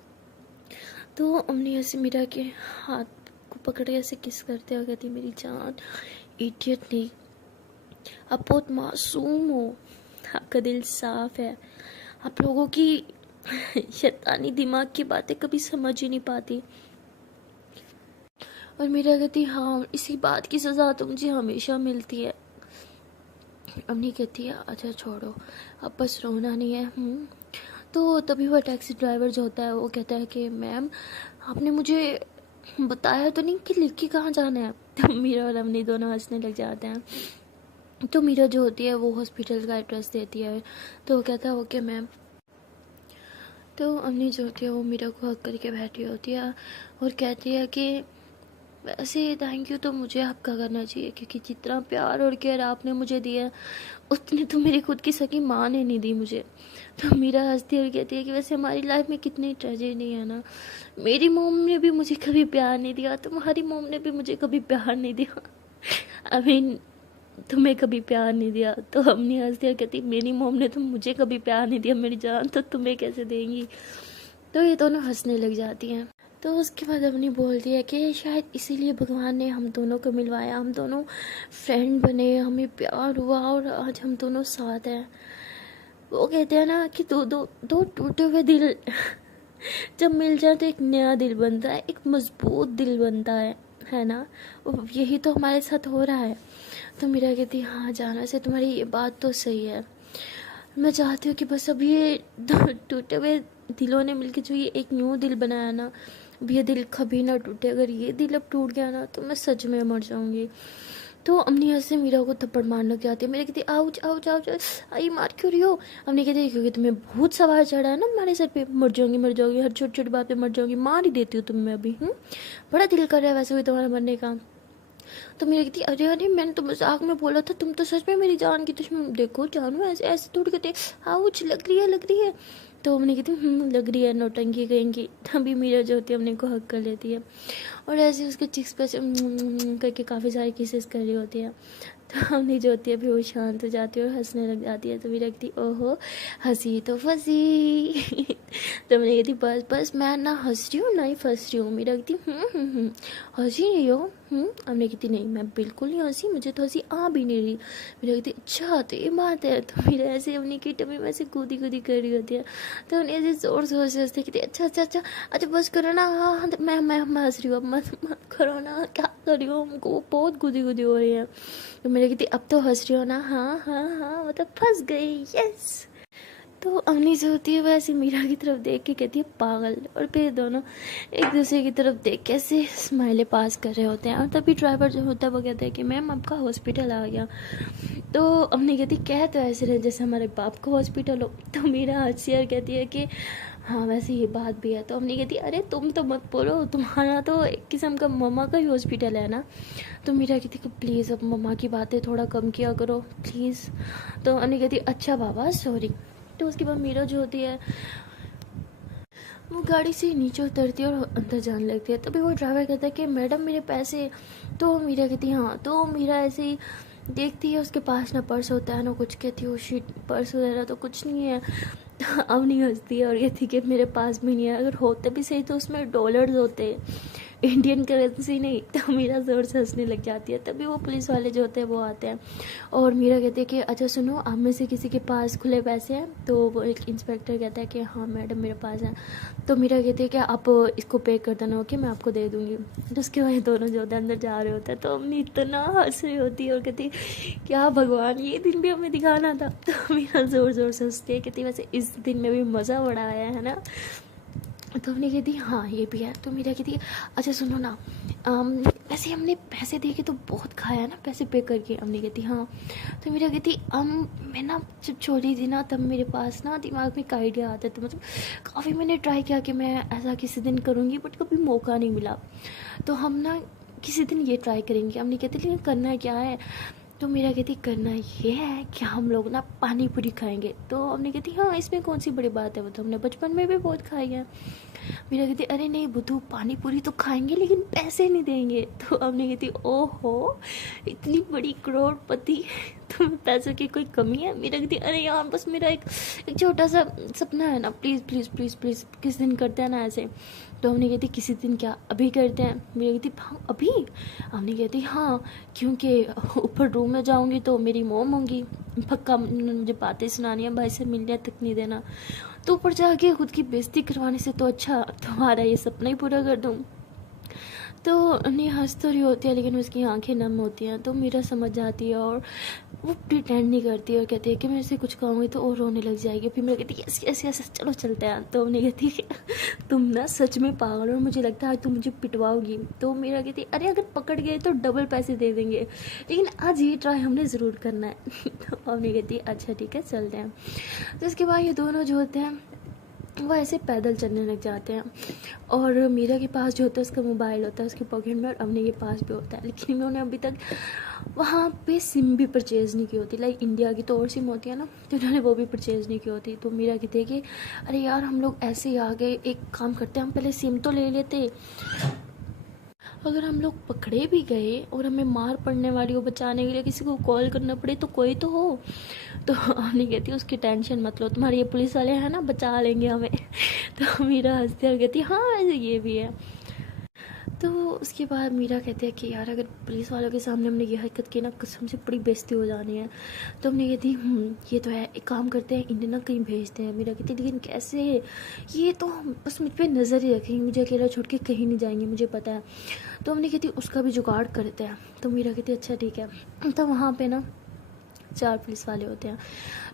तो अम्मी ऐसे मीरा के हाथ को पकड़े ऐसे किस करते हुए कहती मेरी जान इडियट नहीं, आप बहुत मासूम हो, आपका दिल साफ है, आप लोगों की शैतानी दिमाग की बातें कभी समझ ही नहीं पाती। और मीरा कहती हाँ इसी बात की सज़ा तो मुझे हमेशा मिलती है। अम्मी कहती है अच्छा छोड़ो अब बस रोना नहीं है। तो तभी वह टैक्सी ड्राइवर जो होता है वो कहता है कि मैम आपने मुझे बताया तो नहीं कि लिख के कहाँ जाना है। तो मीरा और अवनी दोनों हंसने लग जाते हैं। तो मीरा जो होती है वो हॉस्पिटल का एड्रेस देती है। तो वो कहता है ओके मैम। तो अवनी जो होती है वो मीरा को हक करके बैठी होती है और कहती है कि वैसे थैंक यू तो मुझे आपका करना चाहिए, क्योंकि जितना प्यार और केयर आपने मुझे दिया उतनी तो मेरी खुद की सगी माँ ने नहीं दी मुझे। तो मीरा हंसती है और कहती है कि वैसे हमारी लाइफ में कितनी ट्रेजेडी है ना, मेरी मोम ने भी मुझे कभी प्यार नहीं दिया, तुम्हारी मोम ने भी मुझे कभी प्यार नहीं दिया। आई मीन तुम्हें कभी प्यार नहीं दिया। तो हमने हंस दिया, कहती मेरी मोम ने तो मुझे कभी प्यार नहीं दिया, मेरी जान तो तुम्हें कैसे देंगी। तो ये दोनों हंसने लग जाती हैं। तो उसके बाद अपनी बोलती है कि शायद इसीलिए भगवान ने हम दोनों को मिलवाया, हम दोनों फ्रेंड बने, हमें प्यार हुआ और आज हम दोनों साथ हैं। वो कहते हैं ना कि दो टूटे हुए दिल जब मिल जाए तो एक नया दिल बनता है, एक मजबूत दिल बनता है ना। और यही तो हमारे साथ हो रहा है। तो मीरा कहती हाँ जाना से तुम्हारी ये बात तो सही है, मैं चाहती हूँ कि बस अब ये टूटे हुए दिलों ने मिलकर जो ये एक न्यू दिल बनाया ना, अब ये दिल कभी ना टूटे। अगर ये दिल अब टूट गया ना तो मैं सच में मर जाऊंगी। तो अम्नी ऐसे मीरा को थप्पड़ मारने लग जाती है। मेरे कहती आउच आउच आउच, आई मार क्यों रही हो। अम्नी कहती क्योंकि तुम्हें भूत सवार चढ़ा है ना हमारे सर पे, मर जाऊंगी, हर छोटी छोटी बात पे मर जाऊंगी, मार ही देती हूँ तुम्हें अभी। बड़ा दिल कर रहा है वैसे भी तुम्हारा मरने का। तो मेरी कहती अरे अरे मैंने तो मजाक में बोला था, तुम तो सच में मेरी जान की दुश्मन। देखो जानू ऐसे ऐसे थोड़ी कहते आउच लग रही है। तो हमने कहती लग रही है नौटंकी कहेंगी। तभी मीरा जो होती है हमने को हक कर लेती है और ऐसे उसके चिक्स पे करके काफ़ी सारी किसेस कर रही होती है। तो हमने जो होती है फिर वो शांत हो जाती है और हंसने लग जाती है। तो मीरा कहती ओहो हंसी तो फंसी। तो मैंने कहती बस बस मैं ना हंस रही हूँ ना ही फंस रही हूँ। मीरा कहती हंसी नहीं हो। हमने कहती नहीं मैं बिल्कुल नहीं हंसी, मुझे तो हंसी आ भी नहीं रही। मेरा कहती अच्छा तो ये बात है। तो मेरा ऐसे अपनी की टमी में से कूदी कूदी कर रही होती है। तो उन्हें ऐसे जोर जोर से हंसते कहती अच्छा अच्छा अच्छा अच्छा बस करो ना, हाँ हाँ मैं हंस रही हूँ, अब मत करो ना, क्या कर रही हो, हमको बहुत कूदी कूदी हो रही है। तो मेरे कहती अब तो हंस रही हो ना, हाँ हाँ हाँ मतलब फंस गई यस। तो अवनी जो होती है वो ऐसे मीरा की तरफ देख के कहती है पागल, और फिर दोनों एक दूसरे की तरफ देख के ऐसे स्माइलें पास कर रहे होते हैं। और तभी ड्राइवर जो होता है वो कहता है कि मैम आपका हॉस्पिटल आ गया। तो अवनी कहती कह तो ऐसे रहे जैसे हमारे बाप को हॉस्पिटल हो। तो मीरा हंसी और कहती है कि हाँ वैसे ये बात भी है। तो अवनी कहती अरे तुम तो मत बोलो, तुम्हारा तो एक किस्म का मम्मा का ही हॉस्पिटल है ना। तो मीरा कहती कि प्लीज़ अब मम्मा की बातें थोड़ा कम किया करो प्लीज़। तो अवनी कहती अच्छा बाबा सॉरी। तो उसके बाद मीरा जो होती है वो गाड़ी से नीचे उतरती है और अंदर जाने लगती है। तभी वो ड्राइवर कहता है कि मैडम मेरे पैसे। तो मीरा कहती है हाँ। तो मीरा ऐसे ही देखती है उसके पास ना पर्स होता है ना कुछ, कहती है वो शिट पर्स वगैरह तो कुछ नहीं है। अब नहीं हंसती है और कहती कि मेरे पास भी नहीं है, अगर होते भी सही तो उसमें डॉलर्स होते, इंडियन करेंसी नहीं। तो मीरा ज़ोर से हंसने लग जाती है। तभी वो पुलिस वाले जो होते हैं वो आते हैं और मीरा कहती है कि अच्छा सुनो आप में से किसी के पास खुले पैसे हैं। तो वो एक इंस्पेक्टर कहता है कि हाँ मैडम मेरे पास हैं। तो मीरा कहती है कि आप इसको पे कर देना ओके मैं आपको दे दूँगी। तो उसके बाद दोनों जो होते हैं अंदर जा रहे होते हैं। तो अम्मी इतना हंस रही होती है और कहती क्या भगवान ये दिन भी हमें दिखाना था। तो मीरा ज़ोर ज़ोर से हंसती है, कहती वैसे इस दिन में भी मज़ा बड़ा आया है ना। तो हमने कहती हाँ ये भी है। तो मेरा कहती अच्छा सुनो ना वैसे हमने पैसे दे के तो बहुत खाया ना पैसे पे करके। हमने कहती हाँ। तो मेरा कहती मैं ना जब छोटी थी ना तब मेरे पास ना दिमाग में एक आइडिया आता था, मतलब काफ़ी मैंने ट्राई किया कि मैं ऐसा किसी दिन करूँगी बट कभी मौका नहीं मिला। तो हम ना किसी दिन ये ट्राई करेंगे। हमने कहती लेकिन करना क्या है। तो मेरा कहती करना ये है कि हम लोग ना पानी पूरी खाएंगे। तो हमने कहती हाँ इसमें कौन सी बड़ी बात है, वो तो हमने बचपन में भी बहुत खाई है। मेरा कहती अरे नहीं बुद्धू पानी पूरी तो खाएंगे लेकिन पैसे नहीं देंगे। तो हमने कहती ओहो इतनी बड़ी करोड़पति तुम्हें पैसों की कोई कमी है। मेरा कहती अरे यार बस मेरा एक छोटा सा सपना है ना, प्लीज़ प्लीज़ प्लीज़ प्लीज़ किस दिन करते हैं ना ऐसे। तो हमने कहती किसी दिन क्या अभी करते हैं। मेरी कहती हाँ अभी। हमने कहती हाँ क्योंकि ऊपर रूम में जाऊंगी तो मेरी मोम होंगी, पक्का मुझे बातें सुनानी है, भाई से मिलने तक नहीं देना। तो ऊपर जाके खुद की बेइज्जती करवाने से तो अच्छा तुम्हारा ये सपना ही पूरा कर दूँ। तो नहीं हंस तो रही होती है लेकिन उसकी आंखें नम होती हैं। तो मीरा समझ जाती है और वो प्रिटेंड नहीं करती और कहती है कि मैं इससे कुछ कहूँगी तो और रोने लग जाएगी। फिर मैं कहती यस यस यस चलो चलते हैं। तो हमने कहती है तुम ना सच में पागल और मुझे लगता है आज तुम मुझे पिटवाओगी। तो मेरा कहती है अरे अगर पकड़ गए तो डबल पैसे दे देंगे, लेकिन आज ये ट्राई हमने ज़रूर करना है। तो हमने कहती है अच्छा ठीक है चलते हैं। तो इसके बाद ये दोनों जो होते हैं वो ऐसे पैदल चलने लग जाते हैं और मीरा के पास जो होता है उसका मोबाइल होता है उसके पॉकेट में और अमने के पास भी होता है, लेकिन इन्होंने अभी तक वहाँ पे सिम भी परचेज़ नहीं की होती। लाइक इंडिया की तो और सिम होती है ना, तो इन्होंने वो भी परचेज़ नहीं की होती। तो मीरा कहती है कि अरे यार हम लोग ऐसे ही आ गए, एक काम करते हैं हम पहले सिम तो ले लेते, अगर हम लोग पकड़े भी गए और हमें मार पड़ने वाली हो बचाने के लिए किसी को कॉल करना पड़े तो कोई तो हो। तो अवनी कहती है उसकी टेंशन मत लो, तुम्हारे ये पुलिस वाले हैं ना बचा लेंगे हमें। तो मीरा हंसती और कहती हाँ वैसे ये भी है। तो उसके बाद मीरा कहती है कि यार अगर पुलिस वालों के सामने हमने ये हरकत की ना कसम से बड़ी बेइज्जती हो जानी है। तो हमने कहती ये तो है, एक काम करते हैं इन्हें ना कहीं भेजते हैं। मीरा कहती लेकिन कैसे, ये तो बस मुझ पर नज़र ही रखेंगे, मुझे अकेला छोड़ के कहीं नहीं जाएंगे मुझे पता है। तो हमने कहती उसका भी जुगाड़ करते हैं। तो मीरा कहती अच्छा ठीक है। तो वहाँ पर ना 4 पुलिस वाले होते हैं।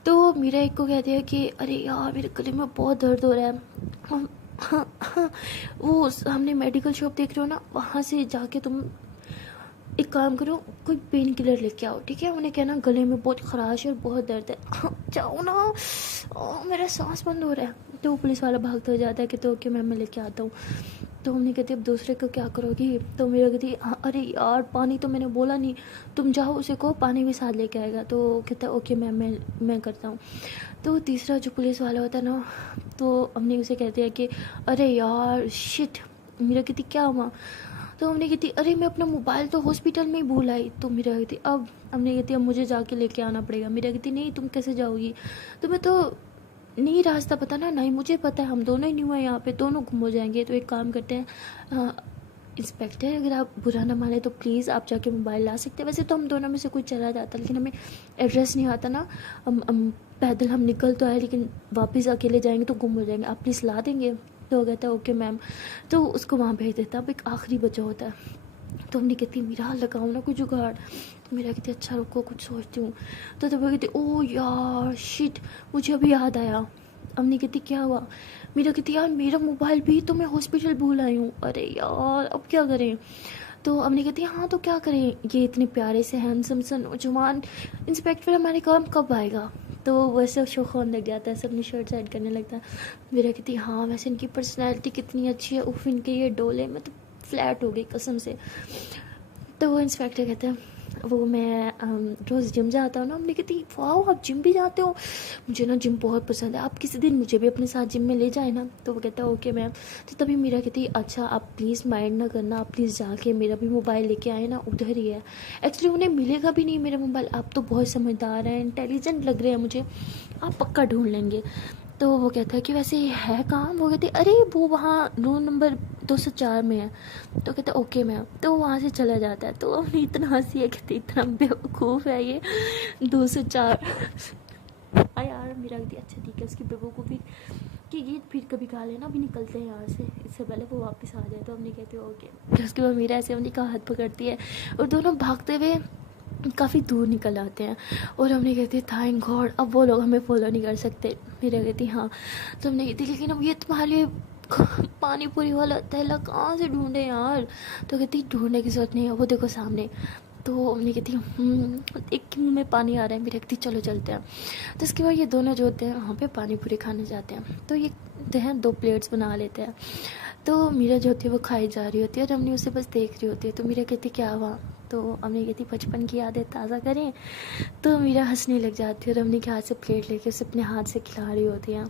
तो मीरा एक को कहती है कि अरे यार मेरे गले में बहुत दर्द हो रहा है, हाँ वो हमने मेडिकल शॉप देख रहे हो ना, वहाँ से जाके तुम एक काम करो कोई पेन किलर लेके आओ ठीक है। उन्हें कहना गले में बहुत खराश है और बहुत दर्द है, हाँ जाओ ना, मेरा सांस बंद हो रहा है। तो पुलिस वाला भागता हो जाता है कि तो ओके मैम मैं लेके आता हूँ। तो हमने कहती अब दूसरे को क्या करोगी। तो मेरा कहती अरे यार पानी तो मैंने बोला नहीं, तुम जाओ उसे कहो पानी भी साथ लेके आएगा। तो कहता है ओके मैम मैं करता हूँ। तो तीसरा जो पुलिस वाला होता है ना, तो हमने उसे कहते हैं कि अरे यार शिट। मेरा कहती क्या हुआ। तो हमने कहती अरे मैं अपना मोबाइल तो हॉस्पिटल में ही भूल आई। तो मेरा कहती अब हमने कहती अब मुझे जाके लेके आना पड़ेगा। मेरा कहती नहीं तुम कैसे जाओगी, तुम्हें तो नहीं रास्ता पता ना, नहीं मुझे पता है, हम दोनों ही न्यू है यहाँ पे, दोनों गुम हो जाएंगे। तो एक काम करते हैं इंस्पेक्टर अगर आप बुरा ना माने तो प्लीज़ आप जाके मोबाइल ला सकते हैं। वैसे तो हम दोनों में से कोई चला जाता लेकिन हमें एड्रेस नहीं आता ना, हम पैदल हम निकल तो आए लेकिन वापस अकेले जाएंगे तो गुम हो जाएंगे, आप प्लीज़ ला देंगे। तो वो कहता है ओके मैम। तो उसको वहाँ भेज देता है। अब एक आखिरी बचा होता है। तो हमने कहती मीरा लगाओ ना कुछ जुगाड़। तो मेरा कहती अच्छा रुको कुछ सोचती हूँ। तो तब कहती ओ यार शिट मुझे अभी याद आया। हमने कहती क्या हुआ। मेरा कहती यार मेरा मोबाइल भी तो मैं हॉस्पिटल भूल आई हूँ, अरे यार अब क्या करें। तो हमने कहती हाँ तो क्या करें, ये इतने प्यारे से हैंडसम सा नौजवान इंस्पेक्टर हमारे काम कब आएगा। तो वैसे शो होने लग जाता है, सब अपनी शर्ट साइड करने लगता है। मेरा कहती हाँ वैसे इनकी पर्सनैलिटी कितनी अच्छी है, उफ इनके ये डोले में तो फ्लैट हो गई कसम से। तो वो इंस्पेक्टर कहते हैं वो मैं रोज़ जिम जाता हूँ ना। हमने कहती वाह आप जिम भी जाते हो, मुझे ना जिम बहुत पसंद है, आप किसी दिन मुझे भी अपने साथ जिम में ले जाए ना। तो वो कहता है ओके मैम। तो तभी मेरा कहती अच्छा आप प्लीज़ माइंड ना करना, आप प्लीज़ जाके मेरा भी मोबाइल लेके आए ना, उधर ही है। एक्चुअली उन्हें मिलेगा भी नहीं मेरा मोबाइल, आप तो बहुत समझदार हैं इंटेलिजेंट लग रहे हैं मुझे, आप पक्का ढूंढ लेंगे। तो वो कहता है कि वैसे है कहाँ। वो कहते अरे वो वहाँ रूम नंबर 204 में है। तो कहते ओके मैम। तो वहाँ से चला जाता है। तो हमने इतना हंसी है, कहते इतना बेवकूफ़ है ये 204। यार मेरा कहती अच्छा ठीक है उसकी बेवकूफ़ी कि ये फिर कभी खा लेना, अभी निकलते हैं यहाँ से इससे पहले वो वापस आ जाए। तो हमने कहते ओके। फिर उसके बाद मेरा ऐसे हमने का हाथ पकड़ती है और दोनों भागते हुए काफ़ी दूर निकल आते हैं। और हमने कहती है थैंक गॉड अब वो लोग हमें फॉलो नहीं कर सकते। मेरा कहती हाँ। तो हमने कहती लेकिन अब ये तुम्हारे लिए पानी पूरी वाला थैला कहाँ से ढूंढे यार। तो कहती ढूंढने की जरूरत नहीं है, वो देखो सामने। तो हमने कहती एक मुँह में पानी आ रहा है। मेरी कहती चलो चलते हैं। तो इसके बाद ये दोनों जो होते हैं वहाँ पे पानी पूरी खाने जाते हैं। तो ये हैं 2 प्लेट्स बना लेते हैं। तो मीरा जो होती है वो खाई जा रही होती है और हमने उसे बस देख रही होती है। तो मीरा कहती क्या हुआ। तो हमने कहती बचपन की यादें ताज़ा करें। तो मीरा हंसने लग जाती है और हमने के हाथ से प्लेट लेके उसे अपने हाथ से खिला रही होती है।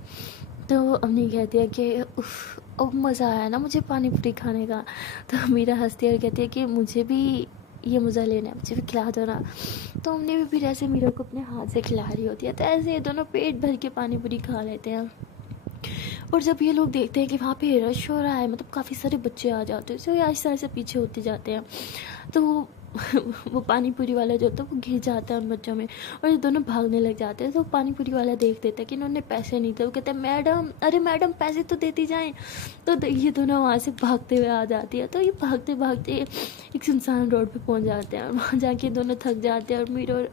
तो हमने कहती है कि उफ अब मज़ा आया ना मुझे पानी पूरी खाने का। तो मीरा हंसती है और कहती है कि मुझे भी ये मज़ा लेना है, मुझे भी खिला दो ना। तो हमने भी फिर ऐसे मीरा को अपने हाथ से खिला रही होती है। तो ऐसे ये दोनों पेट भर के पानी पूरी खा लेते हैं। और जब ये लोग देखते हैं कि वहाँ पे रश हो रहा है, मतलब काफ़ी सारे बच्चे आ जाते हैं, तो ये आहिस्ता आहिस्ता पीछे होते जाते हैं। तो वो पानी पूरी वाला जो होता है वो घिर जाता है उन बच्चों में और ये दोनों भागने लग जाते हैं। तो पानी पूरी वाला देख देता है कि इन्होंने पैसे नहीं थे। वो कहता है मैडम अरे मैडम पैसे तो देती जाएं। तो ये दोनों वहाँ से भागते हुए आ जाती है। तो ये भागते भागते एक सुनसान रोड पे पहुँच जाते हैं और वहाँ जाके दोनों थक जाते हैं। और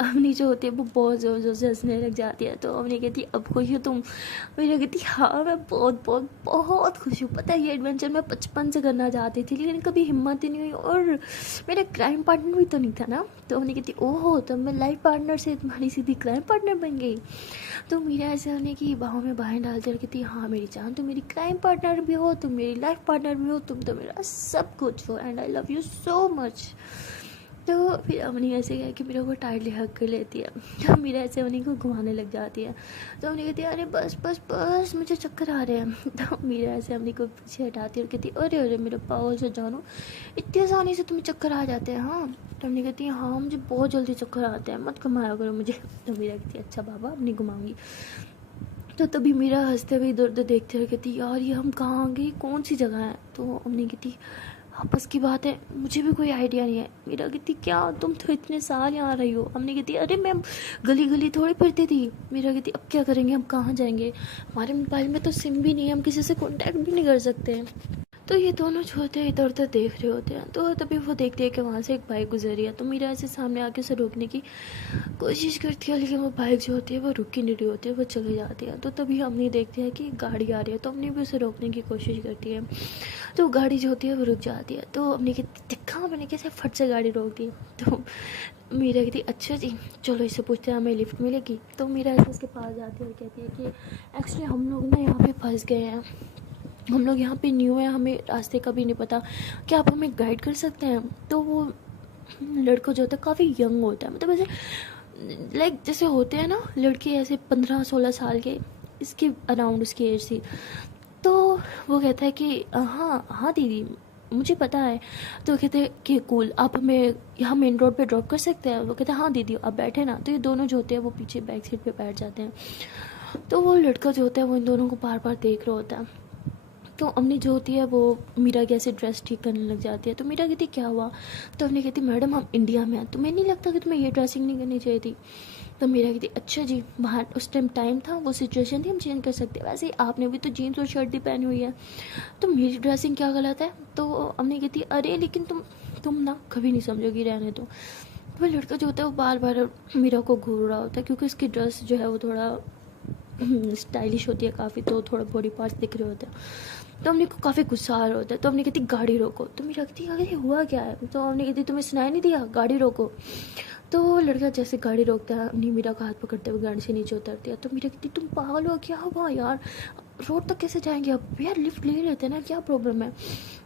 अवनी जो होती है वो बहुत ज़ोर ज़ोर से हंसने लग जाती है। तो अवनी कहती है अब खुश हो तुम? मेरी कहती हाँ मैं बहुत बहुत बहुत खुश हूँ। पता है ये एडवेंचर मैं बचपन से करना चाहती थी लेकिन कभी हिम्मत ही नहीं हुई, और मेरा क्राइम पार्टनर भी तो नहीं था ना। तो अवनी कहती ओहो तो मैं लाइफ पार्टनर से तुम्हारी सीधी क्राइम पार्टनर बन गई। तो मीरा ऐसे होने की बाहों में बाहें डालते और कहती हाँ मेरी जान, तुम मेरी क्राइम पार्टनर भी हो, तुम मेरी लाइफ पार्टनर भी हो, तुम तो मेरा सब कुछ हो, and I love you so much. तो फिर अवनी ऐसे कह के मेरे को टाइटली हग कर लेती है। तो मीरा ऐसे अवनी को घुमाने लग जाती है। तो अवनी कहती है अरे बस बस बस मुझे चक्कर आ रहे हैं। तो मीरा ऐसे अवनी को पीछे हटाती है और कहती है अरे अरे मेरे पागल से जानो, इतनी आसानी से तुम्हें चक्कर आ जाते हैं? हाँ। तो अवनी कहती है हाँ मुझे बहुत जल्दी चक्कर आते हैं, मत घुमाया करो मुझे। तो मीरा कहती है अच्छा बाबा अब नहीं घुमाऊंगी। तो तभी मीरा हंसते हुए इधर उधर देखते हुए कहती यार ये हम कहाँ आ गए, कौन सी जगह है? तो अवनी कहती आपस की बात है, मुझे भी कोई आइडिया नहीं है। मीरा कहती क्या तुम तो इतने साल यहाँ रही हो? हमने कहती अरे मैं गली गली थोड़ी फिरती थी। मीरा कहती अब क्या करेंगे, हम कहाँ जाएंगे, हमारे मोबाइल में तो सिम भी नहीं है, हम किसी से कांटेक्ट भी नहीं कर सकते। तो ये दोनों जो होते हैं इधर उधर देख रहे होते हैं। तो तभी वो देखते हैं कि वहाँ से एक बाइक गुजर रही है। तो मीरा ऐसे सामने आके उसे रोकने की कोशिश करती है लेकिन वो बाइक जो होती है वो रुक ही नहीं रही होती है, वो चली जाती है। तो तभी हमने देखते हैं कि गाड़ी आ रही है, तो हमने भी उसे रोकने की कोशिश करती है। तो गाड़ी जो होती है वो रुक जाती है। तो हमने देखा मैंने कैसे फट से गाड़ी रोक दी। तो मीरा कहती अच्छा जी चलो इससे पूछते हैं हमें लिफ्ट मिलेगी। तो मीरा ऐसे उसके पास जाती है और कहती है कि एक्चुअली हम लोग ना यहाँ पे फंस गए हैं, हम लोग यहाँ पे न्यू है, हमें रास्ते का भी नहीं पता, क्या आप हमें गाइड कर सकते हैं? तो वो लड़का जो होता है काफ़ी यंग होता है, मतलब ऐसे लाइक जैसे होते हैं ना लड़के ऐसे 15-16 साल के, इसके अराउंड उसकी एज थी। तो वो कहता है कि हाँ हाँ दीदी मुझे पता है। तो कहते हैं कि कूल आप हमें यहाँ मेन रोड पे ड्रॉप कर सकते हैं? वो कहते हैं हाँ दीदी आप बैठे ना। तो ये दोनों जो होते हैं वो पीछे बैक सीट पे बैठ जाते हैं। तो वो लड़का जो होता है वो इन दोनों को बार बार देख रहा होता है। तो अम्मी जो होती है वो मीरा की ऐसे ड्रेस ठीक करने लग जाती है। तो मीरा कहती क्या हुआ? तो अम्मी कहती मैडम हम इंडिया में हैं, तुम्हें नहीं लगता कि तुम्हें ये ड्रेसिंग नहीं करनी चाहिए थी? तो मीरा कहती अच्छा जी बाहर उस टाइम टाइम था, वो सिचुएशन थी, हम चेंज कर सकते हैं, वैसे ही आपने भी तो जीन्स और शर्ट ही पहनी हुई है, तो मेरी ड्रेसिंग क्या गलत है? तो अम्मी कहती अरे लेकिन तुम ना कभी नहीं समझोगी, रहने दो। तो वो लड़का जो होता है वो बार बार मीरा को घूर रहा होता है क्योंकि उसकी ड्रेस जो है वो थोड़ा स्टाइलिश होती है काफ़ी, तो थोड़ा बॉडी पार्ट्स दिख रहे होते हैं। तो हमने को काफ़ी गुस्सा आ रहा होता है। तो हमने कहती गाड़ी रोको। तो मेरी कहती अरे हुआ क्या है? तो हमने कहती तुम्हें सुनाई नहीं दिया, गाड़ी रोको। तो वो लड़का जैसे गाड़ी रोकता है अपनी मीरा का हाथ पकड़ते हुए गाड़ी से नीचे उतरती है। तो मीरा कहती तुम पागल हो क्या हुआ यार, रोड तक कैसे जाएंगे अब यार, लिफ्ट ले लेते हैं ना, क्या प्रॉब्लम है?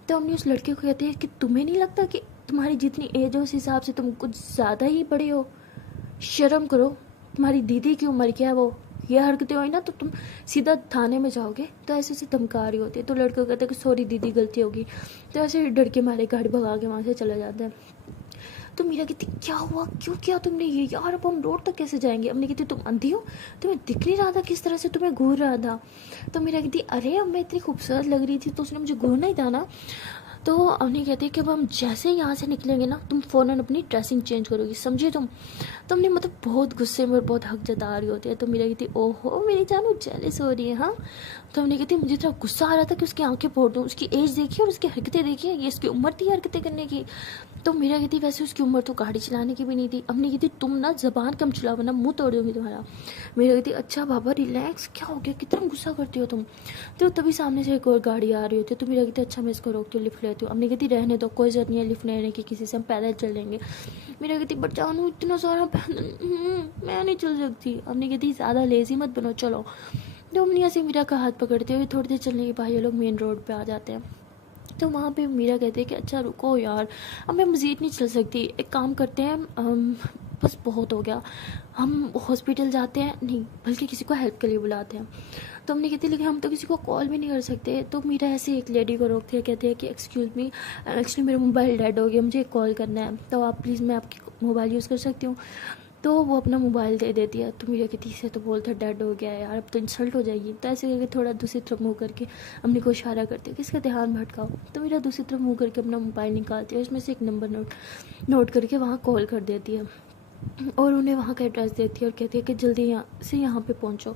तो हमने उस लड़के को कहते हैं कि तुम्हें नहीं लगता कि तुम्हारी जितनी एज है उस हिसाब से तुम कुछ ज़्यादा ही बड़े हो, शर्म करो, तुम्हारी दीदी की उम्र क्या है, वो ये हरकतें हुई ना तो तुम सीधा थाने में जाओगे। तो ऐसे ऐसे धमका रही होती है। तो लड़का कहता है कि सॉरी दीदी गलती होगी। तो ऐसे डर के मारे गाड़ी भगा के वहाँ से चला जाता है। तो मीरा कहती क्या हुआ, क्यों किया तुमने ये यार, अब हम रोड तक कैसे जाएंगे? हमने कहती तुम अंधी हो, तुम्हें दिख नहीं रहा था किस तरह से तुम्हें घूर रहा था? तो मीरा कहती अरे अब मैं इतनी खूबसूरत लग रही थी तो उसने मुझे घूरना ही था ना। तो अवनी कहती है कि अब हम जैसे ही यहाँ से निकलेंगे ना तुम फ़ौरन अपनी ड्रेसिंग चेंज करोगी, समझे तुम? तो हमने मतलब बहुत गुस्से में और बहुत हक जता रही होती है। तो मेरा कहती ओहो मेरी जानू जेलस हो रही है हाँ? तो हमने कहती मुझे इतना गुस्सा आ रहा था कि उसकी आंखें फोड़ दूँ, उसकी एज देखिए और उसकी हरकतें देखिए, ये इसकी उम्र थी हरकतें करने की? तो मेरा कहती वैसे उसकी उम्र तो गाड़ी चलाने की भी नहीं थी। हमने कहती तुम ना ज़बान कम चलाओ वरना मुँह तोड़ दूँगी तुम्हारा। मेरा कहती अच्छा बाबा रिलैक्स, क्या हो गया, कितना गुस्सा करती हो तुम? तो तभी सामने से एक और गाड़ी आ रही होती है। तो मेरा कहती अच्छा मैं इसको रोकती हूँ, लिफ्ट लेती हूँ। हमने कहती रहने दो, कोई ज़रूरत नहीं है लिफ्ट लेने की, किसी से हम पैदल चल लेंगे। मेरा कहती बट जानू इतना सारा पैदल मैं नहीं चल सकती। हमने कहती ज़्यादा लेजी मत बनो, चलो। तो हमने ऐसे मीरा का हाथ पकड़ते हुए थोड़ी देर चलने के बाद ये लोग मेन रोड पे आ जाते हैं। तो वहाँ पे मीरा कहती है कि अच्छा रुको यार, अब मैं मज़ीद नहीं चल सकती, एक काम करते हैं बस बहुत हो गया, हम हॉस्पिटल जाते हैं, नहीं बल्कि किसी को हेल्प के लिए बुलाते हैं। तो हमने कहती लेकिन हम तो किसी को कॉल भी नहीं कर सकते। तो मीरा ऐसे एक लेडी को रोकती है, कहती है कि एक्सक्यूज़ मी एक्चुअली मेरा मोबाइल डेड हो गया, मुझे कॉल करना है, तो आप प्लीज़ मैं आपकी मोबाइल यूज़ कर सकती हूँ? तो वो अपना मोबाइल दे देती है। तो मीरा कहती से तो बोलता डेड हो गया है यार, अब तो इंसल्ट हो जाएगी। तो ऐसे करके थोड़ा दूसरी तरफ मुँह करके अपने को इशारा करती है कि इसका ध्यान भटकाओ। तो मेरा दूसरी तरफ मुँह करके अपना मोबाइल निकालती है, उसमें से एक नंबर नोट करके वहाँ कॉल कर देती है और उन्हें वहाँ का एड्रेस देती है और कहती है कि जल्दी यहाँ से यहाँ पे पहुँचो।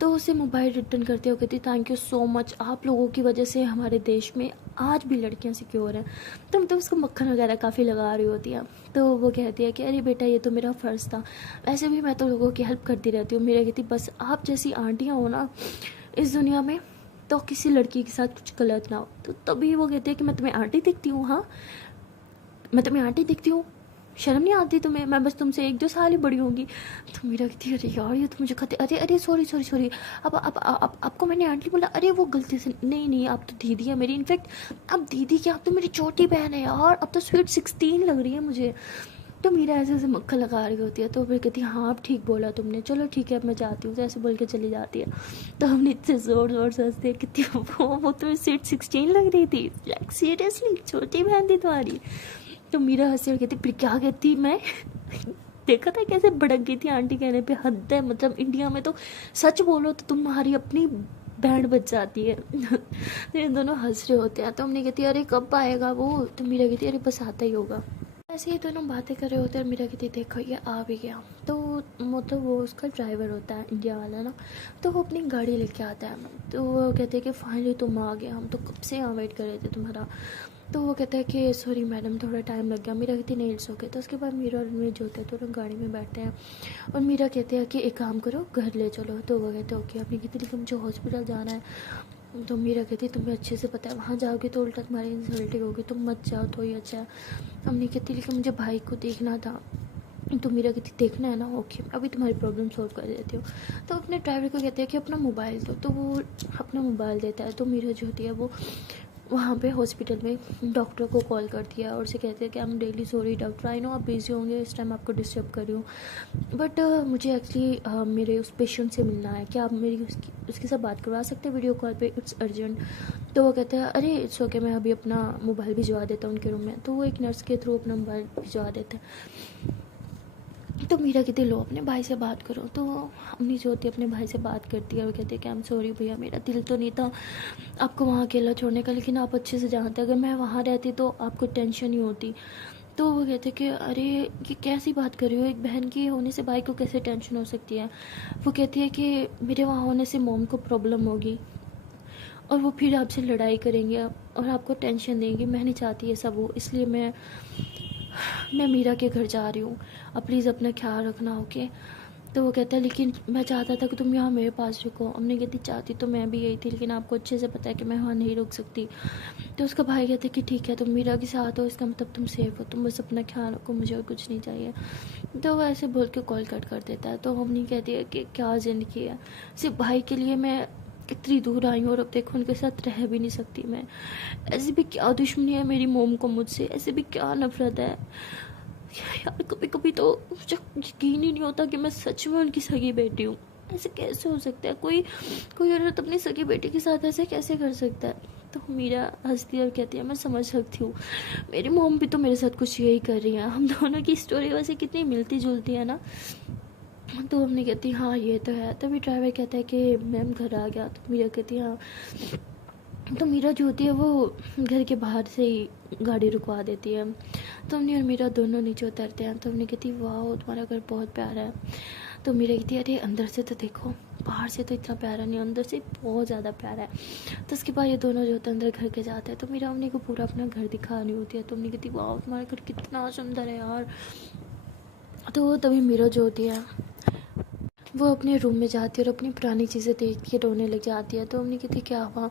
तो उसे मोबाइल रिटर्न करते हुए कहती थैंक यू सो मच, आप लोगों की वजह से हमारे देश में आज भी लड़कियां सिक्योर हैं। तो मतलब उसको मक्खन वगैरह काफ़ी लगा रही होती है। तो वो कहती है कि अरे बेटा ये तो मेरा फ़र्ज़ था, ऐसे भी मैं तो लोगों की हेल्प करती रहती हूँ। मेरा कहती बस आप जैसी आंटियाँ हो ना इस दुनिया में, तो किसी लड़की के साथ कुछ गलत ना हो। तो तभी वो कहती है कि मैं तुम्हें आंटी दिखती हूँ? हाँ, मैं तुम्हें आंटी दिखती हूँ? शर्म नहीं आती तुम्हें? मैं बस तुमसे 1-2 साल ही बड़ी होंगी। तो मेरा कहती है अरे यार ये तो मुझे कहते, अरे अरे सॉरी सॉरी सॉरी, अब आपको मैंने आंटी बोला? अरे वो गलती से, नहीं नहीं आप तो दीदी है मेरी, इनफैक्ट अब दीदी क्या, आप तो मेरी छोटी बहन है यार, अब तो स्वीट 16 लग रही है मुझे। तो मीरा ऐसे ऐसे मक्खन लगा रही होती है। तो फिर कहती है हाँ अब ठीक बोला तुमने, चलो ठीक है अब मैं जाती हूँ। तो ऐसे बोल के चली जाती है। तो हमने इतने ज़ोर ज़ोर से हंसते हैं, कितनी वो तो स्वीट 16 लग रही थी, लाइक सीरियसली छोटी बहन थी तुम्हारी। तो मीरा हंसी और कहती फिर क्या कहती मैं देखा था कैसे भड़क गई थी आंटी कहने पे, हद है। मतलब इंडिया में तो सच बोलो तो तुम्हारी अपनी बैंड बज जाती है। तो ये दोनों हंस रहे होते हैं। तो हमने कहती अरे कब आएगा वो? तो मीरा कहती अरे बस आता ही होगा। ऐसे ये दोनों बातें कर रहे होते हैं। मीरा कहती देखो ये आ भी गया। तो मतलब वो उसका ड्राइवर होता है इंडिया वाला ना, तो वो अपनी गाड़ी लेके आता है। तो वो कहते हैं कि फाइनली तुम आ गए, हम तो कब से यहाँ वेट कर रहे थे तुम्हारा। तो वो कहता है कि सॉरी मैडम थोड़ा टाइम लग गया। मीरा कहती नहीं इट्स ओके। तो उसके बाद मीरा और अनमेज होते हैं, तो लोग गाड़ी में बैठते हैं और मीरा कहते हैं कि एक काम करो घर ले चलो। तो वो कहते हैं ओके। अपनी कहती लेकिन मुझे हॉस्पिटल जाना है। तो मीरा कहती तुम्हें अच्छे से पता है वहाँ जाओगे तो उल्टा तुम्हारी इंसल्टिंग होगी, तुम मत जाओ तो ही अच्छा है। हमने कहती लेकिन मुझे भाई को देखना था। तो मीरा कहती देखना है ना, ओके अभी तुम्हारी प्रॉब्लम सॉल्व कर देती हूँ। तो अपने ड्राइवर को कहते हैं कि अपना मोबाइल दो। तो वो अपना मोबाइल देता है। तो मीरा जो होती है वो वहाँ पे हॉस्पिटल में डॉक्टर को कॉल करती है और उसे कहते हैं कि I am really sorry doctor, I know आप बिजी होंगे, इस टाइम आपको डिस्टर्ब कर रही हूँ, बट मुझे एक्चुअली मेरे उस पेशेंट से मिलना है, क्या आप मेरी उसके साथ बात करवा सकते हैं वीडियो कॉल पे, इट्स अर्जेंट। तो वो कहता है अरे इट्स ओके मैं अभी अपना मोबाइल भिजवा देता हूँ उनके रूम में। तो वो एक नर्स के थ्रू अपना मोबाइल भिजवा देता है। तो मीरा कहती लो अपने भाई से बात करो। तो अम्मी जो होती है अपने भाई से बात करती है और कहती है कि आई एम सॉरी भैया, मेरा दिल तो नहीं था आपको वहाँ अकेला छोड़ने का, लेकिन आप अच्छे से जानते अगर मैं वहाँ रहती तो आपको टेंशन ही होती। तो वो कहते कि अरे ये कैसी बात कर रही हो, एक बहन की होने से भाई को कैसे टेंशन हो सकती है। वो कहती है कि मेरे वहाँ होने से मॉम को प्रॉब्लम होगी और वो फिर आपसे लड़ाई करेंगे और आपको टेंशन देंगे, मैं नहीं चाहती ये सब हो, इसलिए मैं मीरा के घर जा रही हूँ, अब प्लीज़ अपना ख्याल रखना ओके। तो वो कहता है लेकिन मैं चाहता था कि तुम यहाँ मेरे पास रुको। हमने कहती चाहती तो मैं भी यही थी, लेकिन आपको अच्छे से पता है कि मैं वहाँ नहीं रुक सकती। तो उसका भाई कहता है कि ठीक है तुम मीरा के साथ हो, इसका मतलब तुम सेफ हो, तुम बस अपना ख्याल रखो, मुझे और कुछ नहीं चाहिए। तो वो ऐसे बोल के कॉल कट कर देता है। तो हमने कहती है कि क्या ज़िंदगी है, सिर्फ भाई के लिए मैं इतनी दूर आई हूँ और अब देखो उनके साथ रह भी नहीं सकती मैं। ऐसी भी क्या दुश्मनी है मेरी मोम को मुझसे, ऐसे भी क्या नफरत है यार। कभी कभी तो मुझे यकीन ही नहीं होता कि मैं सच में उनकी सगी बेटी हूँ। ऐसे कैसे हो सकता है, कोई कोई औरत अपनी सगी बेटी के साथ ऐसे कैसे कर सकता है। तो मीरा हंसती है और कहती है मैं समझ सकती हूँ, मेरी मोम भी तो मेरे साथ कुछ यही कर रही है, हम दोनों की स्टोरी वैसे कितनी मिलती जुलती है ना। तो हमने कहती हाँ ये तो है। तभी ड्राइवर कहता है कि मैम घर आ गया। तो मीरा कहती हाँ। तो मीरा जो होती है वो घर के बाहर से ही गाड़ी रुकवा देती है। तो हमने और मीरा दोनों नीचे उतरते हैं। तो हमने कहती वाह तुम्हारा घर बहुत प्यारा है। तो मीरा कहती है अरे अंदर से तो देखो, बाहर से तो इतना प्यारा नहीं, अंदर से बहुत ज़्यादा प्यारा है। तो उसके बाद ये दोनों जो होते हैं अंदर घर के जाते हैं। तो मीरा हमने को पूरा अपना घर दिखानी होती है। तो हमने कहती वाह तुम्हारा घर कितना सुंदर है यार। तो तभी मीरा जो होती है वो अपने रूम में जाती है और अपनी पुरानी चीज़ें देख के रोने लग जाती है। तो हमने कहती क्या हुआ।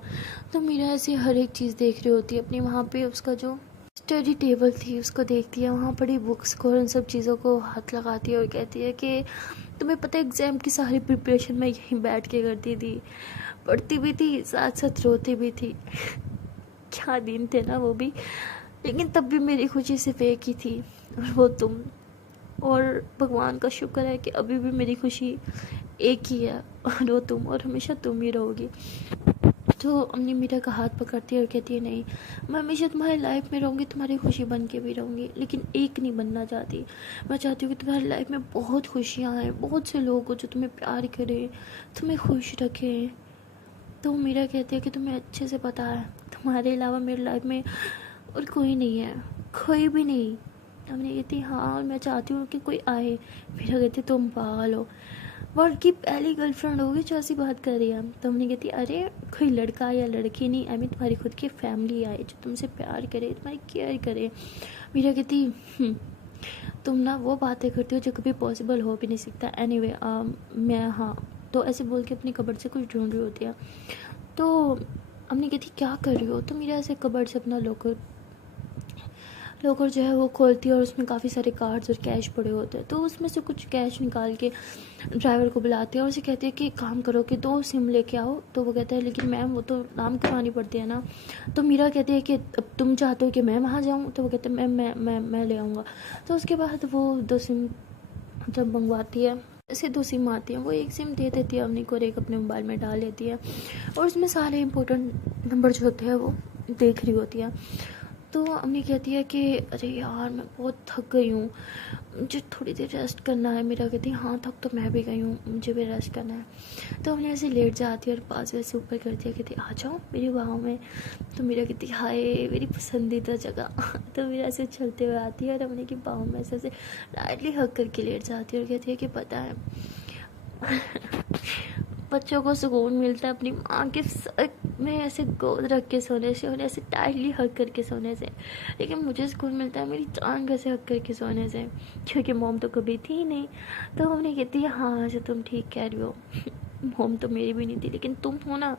तो मीरा ऐसे हर एक चीज़ देख रही होती है अपनी, वहाँ पे उसका जो स्टडी टेबल थी उसको देखती है, वहाँ पड़ी बुक्स को और उन सब चीज़ों को हाथ लगाती है और कहती है कि तुम्हें पता है एग्ज़ाम की सारी प्रिपरेशन मैं यहीं बैठ के करती थी, पढ़ती भी थी साथ साथ रोती भी थी। क्या दिन थे ना वो भी, लेकिन तब भी मेरी खुशी सिर्फ एक ही थी और वो तुम। और भगवान का शुक्र है कि अभी भी मेरी खुशी एक ही है और वो तुम, और हमेशा तुम ही रहोगी। तो अम्मी मीरा का हाथ पकड़ती है और कहती है नहीं मैं हमेशा तुम्हारी लाइफ में रहूँगी, तुम्हारी खुशी बन के भी रहूँगी, लेकिन एक नहीं बनना चाहती। मैं चाहती हूँ कि तुम्हारी लाइफ में बहुत खुशियाँ आएँ, बहुत से लोग हो जो तुम्हें प्यार करें, तुम्हें खुश रखें। तो मीरा कहती है कि तुम्हें अच्छे से पता है तुम्हारे अलावा मेरी लाइफ में और कोई नहीं है, कोई भी नहीं। हमने कहती हाँ और मैं चाहती हूँ कि कोई आए। मेरा कहती तुम पागल हो, वर्ल्ड की पहली गर्लफ्रेंड होगी जो ऐसी बात कर रही है। तो हमने कहती अरे कोई लड़का या लड़की नहीं, आई मीन तुम्हारी खुद की फैमिली आए जो तुमसे प्यार करे, तुम्हारी केयर करे। मीरा कहती तुम ना वो बातें करती हो जो कभी पॉसिबल हो भी नहीं सकता। एनीवे मैं हाँ तो ऐसे बोल के अपनी कबर्ड से कुछ ढूंढ रही होती है। तो हमने कहती क्या कर रही हो? तो मीरा ऐसे कबर्ड से अपना लोकर जो है वो खोलती है और उसमें काफ़ी सारे कार्ड्स और कैश पड़े होते हैं। तो उसमें से कुछ कैश निकाल के ड्राइवर को बुलाती है और उसे कहती है कि काम करो कि 2 सिम लेके आओ। तो वो कहता है लेकिन मैम वो तो नाम करवानी पड़ती है ना। तो मीरा कहती है कि अब तुम चाहते हो कि मैं वहाँ जाऊँ? तो वो कहते हैं मैं ले आऊँगा। तो उसके बाद वो 2 सिम जब मंगवाती है, ऐसे 2 सिम आती हैं, वो 1 सिम दे देती है अवनी को और एक अपने मोबाइल में डाल लेती है और उसमें सारे इंपॉर्टेंट नंबर जो होते हैं वो देख रही होती है। तो अम्मी कहती है कि अरे यार मैं बहुत थक गई हूँ, मुझे थोड़ी देर रेस्ट करना है। मेरा कहती है हाँ थक तो मैं भी गई हूँ, मुझे भी रेस्ट करना है। तो अम्मी ऐसे लेट जाती है और बाजू ऐसे ऊपर करती है, कहती आ जाओ मेरी बाहों में। तो मेरा कहती हाय मेरी पसंदीदा जगह। तो मेरा ऐसे चलते हुए आती है और अम्मी की बाहों में ऐसे लाइटली हक करके लेट जाती है और कहती है कि पता है बच्चों को सुकून मिलता है अपनी माँ के सर में ऐसे गोद रख के सोने से और ऐसे टाइटली हक करके सोने से, लेकिन मुझे सुकून मिलता है मेरी जान कैसे हक करके सोने से, क्योंकि मोम तो कभी थी नहीं। तो हमने कहती है हाँ अच्छा तुम ठीक कह रही हो, मोम तो मेरी भी नहीं थी लेकिन तुम हो ना।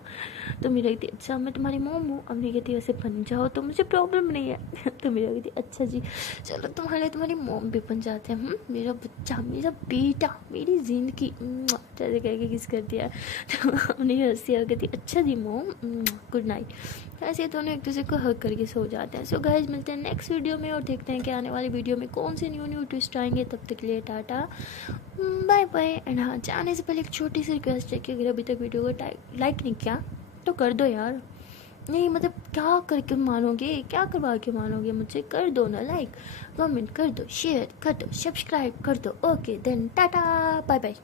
तो मेरा कहती अच्छा मैं तुम्हारी मोम हूँ। हमने कहती वैसे बन जाओ तो मुझे प्रॉब्लम नहीं है। तो मेरा कहती अच्छा जी चलो तुम्हारी मोम भी बन जाते हैं। मेरा बच्चा मेरा बेटा मेरी जिंदगी जैसे कह के किस कर दिया। तो हमने हंसी और कहती अच्छा जी मोम गुड नाइट। ऐसे दोनों एक दूसरे को हक करके सो जाते हैं। सो गाइस मिलते हैं नेक्स्ट वीडियो में और देखते हैं कि आने वाली वीडियो में कौन से न्यू ट्विस्ट आएंगे। तब तक के लिए टाटा बाय बाय। एंड हाँ जाने से पहले एक छोटी सी रिक्वेस्ट है कि अगर अभी तक वीडियो को लाइक नहीं किया तो कर दो यार। नहीं मतलब क्या करके मानोगे, क्या करवा के मानोगे मुझसे? कर दो ना लाइक, कमेंट कर दो, शेयर कर दो, सब्सक्राइब कर दो। Okay then tata bye bye.